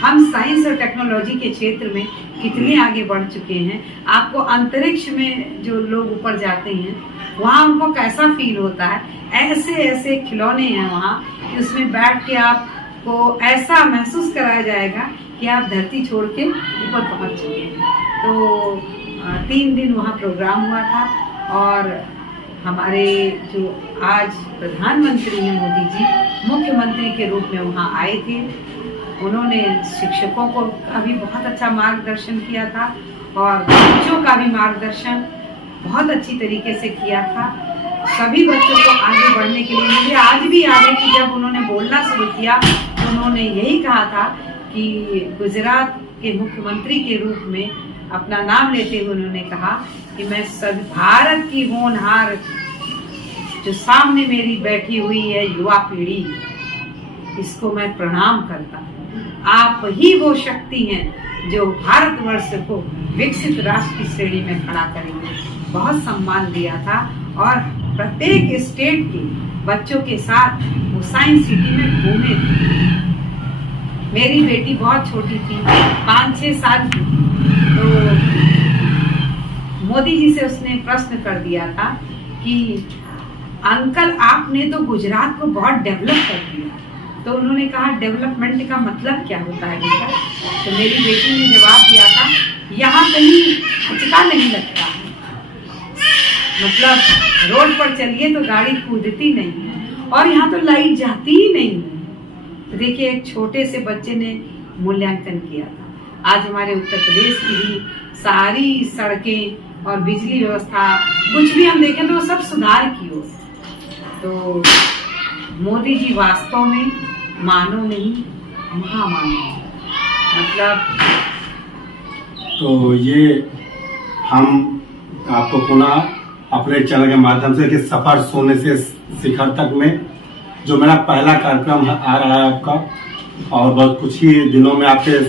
हम साइंस और टेक्नोलॉजी के क्षेत्र में कितने आगे बढ़ चुके हैं। आपको अंतरिक्ष में जो लोग ऊपर जाते हैं वहाँ उनको कैसा फील होता है, ऐसे ऐसे खिलौने हैं वहाँ कि उसमें बैठ के आपको ऐसा महसूस कराया जाएगा कि आप धरती छोड़ के ऊपर पहुँच चुके हैं। तो 3 दिन वहाँ प्रोग्राम हुआ था और हमारे जो आज प्रधानमंत्री हैं मोदी जी, मुख्यमंत्री के रूप में वहाँ आए थे। उन्होंने शिक्षकों को का भी बहुत अच्छा मार्गदर्शन किया था और बच्चों का भी मार्गदर्शन बहुत अच्छी तरीके से किया था। सभी बच्चों को आगे बढ़ने के लिए मुझे आज भी याद है कि जब उन्होंने बोलना शुरू किया तो उन्होंने यही कहा था कि गुजरात के मुख्यमंत्री के रूप में अपना नाम लेते हुए उन्होंने कहा कि मैं सब भारत की होनहार जो सामने मेरी बैठी हुई है युवा पीढ़ी, इसको मैं प्रणाम करता हूँ। आप ही वो शक्ति हैं जो भारतवर्ष को विकसित राष्ट्र की श्रेणी में खड़ा करेंगे। बहुत सम्मान दिया था और प्रत्येक स्टेट के बच्चों के साथ वो साइंस सिटी में घूमे थे। मेरी बेटी बहुत छोटी थी, 5-6 साल की, तो मोदी जी से उसने प्रश्न कर दिया था कि अंकल आपने तो गुजरात को बहुत डेवलप कर दिया। तो उन्होंने कहा डेवलपमेंट का मतलब क्या होता है बेटा? तो मेरी बेटी ने जवाब दिया था यहाँ कहीं खचका नहीं लगता है, मतलब रोड पर चलिए तो गाड़ी कूदती नहीं है और यहाँ तो लाइट जाती ही नहीं है। तो देखिए एक छोटे से बच्चे ने मूल्यांकन किया था। आज हमारे उत्तर प्रदेश की भी सारी सड़कें और बिजली व्यवस्था कुछ भी हम देखें तो सब सुधार की ओर। तो मोदी जी वास्तव में मानव नहीं महामानव, मतलब। तो ये हम आपको पुनः अपने चैनल के माध्यम से कि सफर शून्य से शिखर तक में जो मेरा पहला कार्यक्रम आ रहा है आपका, और बहुत कुछ ही दिनों में आपके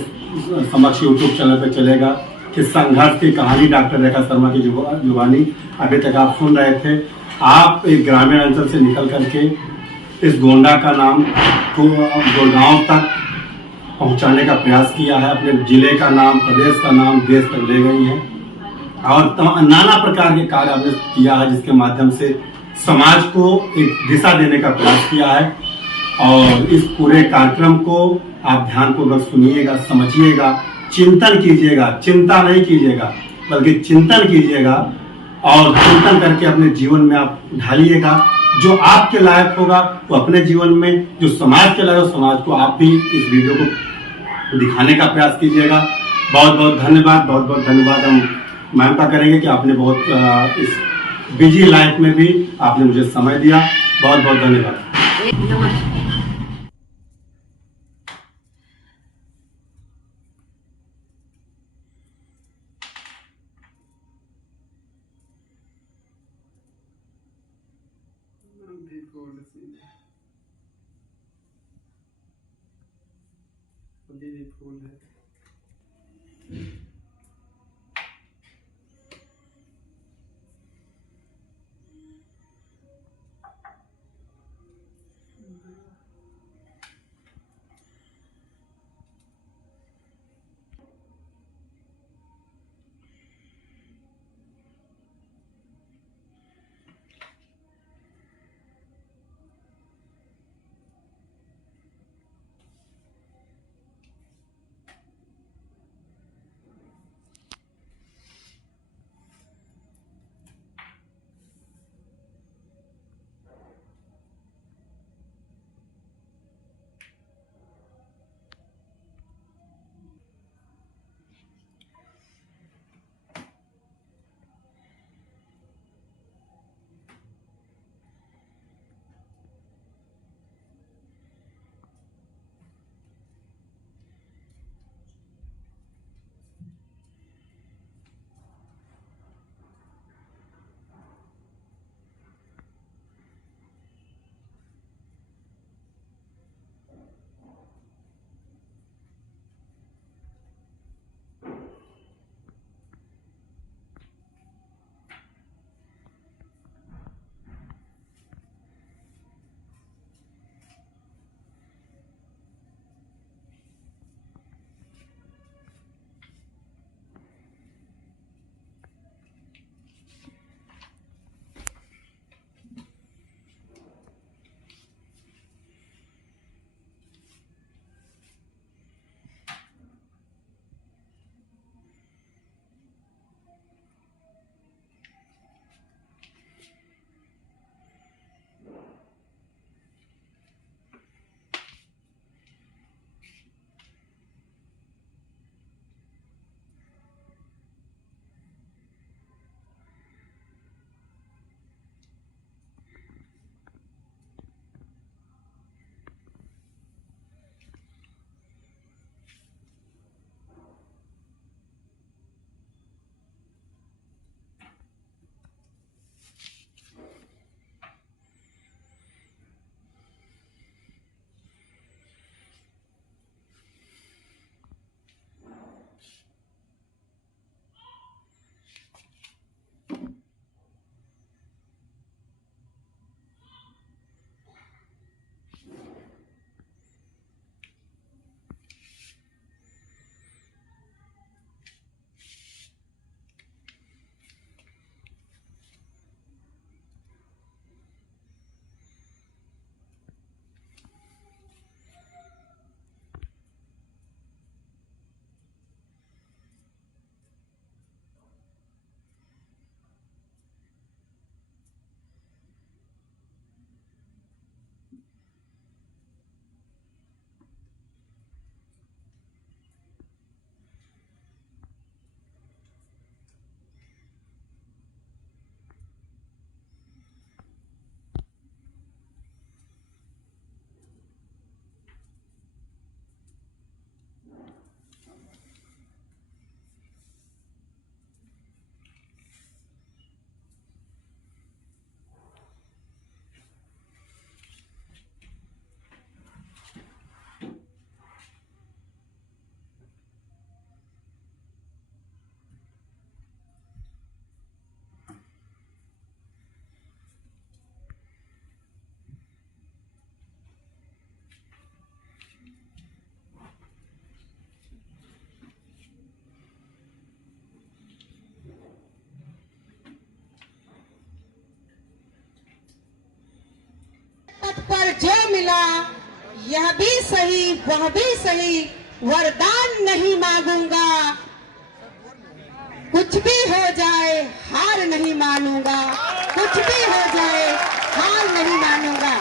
समक्ष यूट्यूब चैनल पे चलेगा कि संघर्ष की कहानी डॉक्टर रेखा शर्मा की जुबानी। अभी तक आप सुन रहे थे। आप एक ग्रामीण अंचल से निकल करके इस गोंडा का नाम को गुड़गांव तक पहुंचाने का प्रयास किया है, अपने जिले का नाम, प्रदेश का नाम देश तक ले गई हैं और नाना प्रकार के कार्य आपने किया है जिसके माध्यम से समाज को एक दिशा देने का प्रयास किया है। और इस पूरे कार्यक्रम को आप ध्यानपूर्वक सुनिएगा, समझिएगा, चिंतन कीजिएगा, चिंता नहीं कीजिएगा बल्कि चिंतन कीजिएगा और चिंतन करके अपने जीवन में आप ढालिएगा। जो आपके लायक होगा वो अपने जीवन में, जो समाज के लायक हो समाज को आप भी इस वीडियो को दिखाने का प्रयास कीजिएगा। बहुत बहुत धन्यवाद, बहुत बहुत धन्यवाद। हम मानता करेंगे कि आपने बहुत इस बिजी लाइफ में भी आपने मुझे समय दिया। बहुत बहुत धन्यवाद। मिला, यह भी सही वह भी सही, वरदान नहीं मांगूंगा। कुछ भी हो जाए हार नहीं मानूंगा, कुछ भी हो जाए हार नहीं मानूंगा।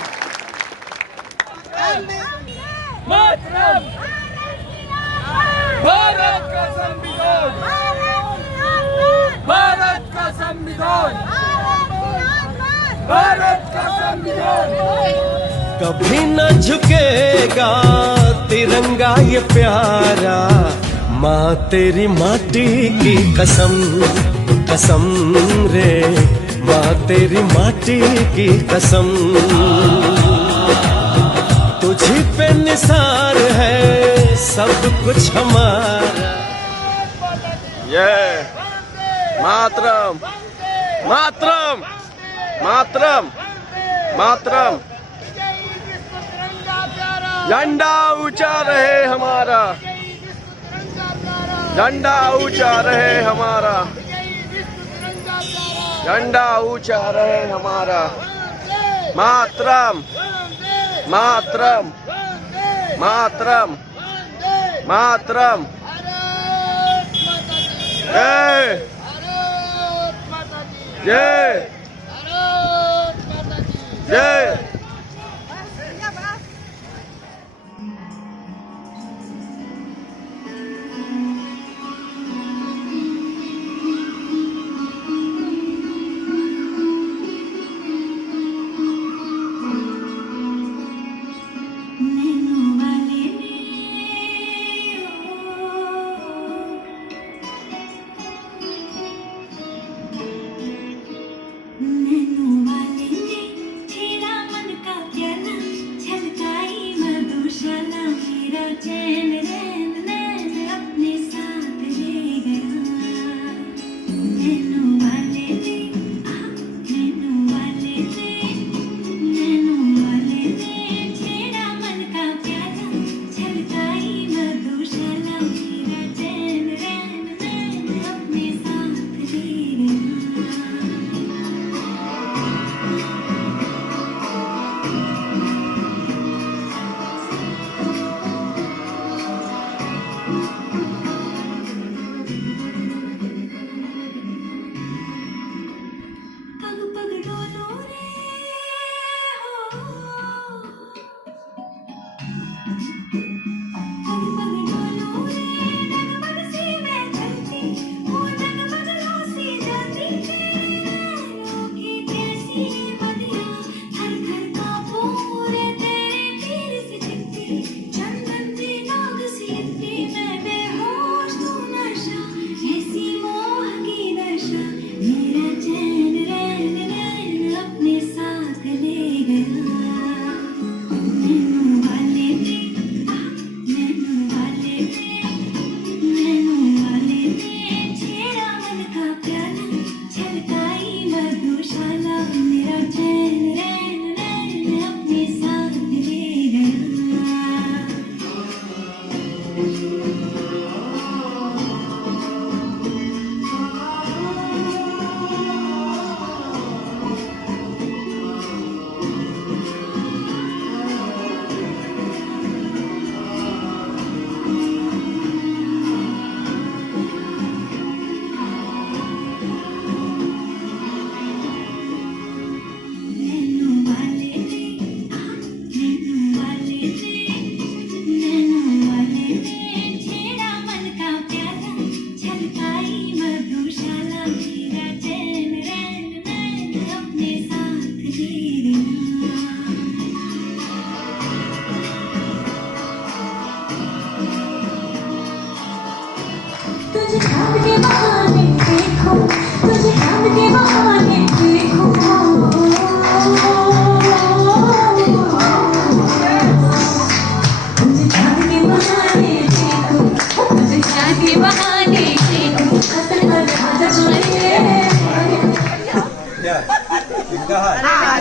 मातरम! भारत का संविधान! भारत का संविधान! भारत का संविधान! कभी न झुकेगा तिरंगा ये प्यारा, माँ तेरी माटी की कसम, कसम रे माँ तेरी माटी की कसम। तुझी पे निसार है सब कुछ हमारा। ये मातरम मातरम मातरम मातरम। झंडा ऊंचा रहे हमारा, झंडा ऊंचा रहे हमारा, झंडा ऊंचा रहे हमारा। मातरम मातरम मातरम मातरम। जय जय जय।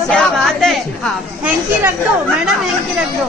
क्या बात है। हाँ हैंकी रख दो मैडम, हैंकी रख दो।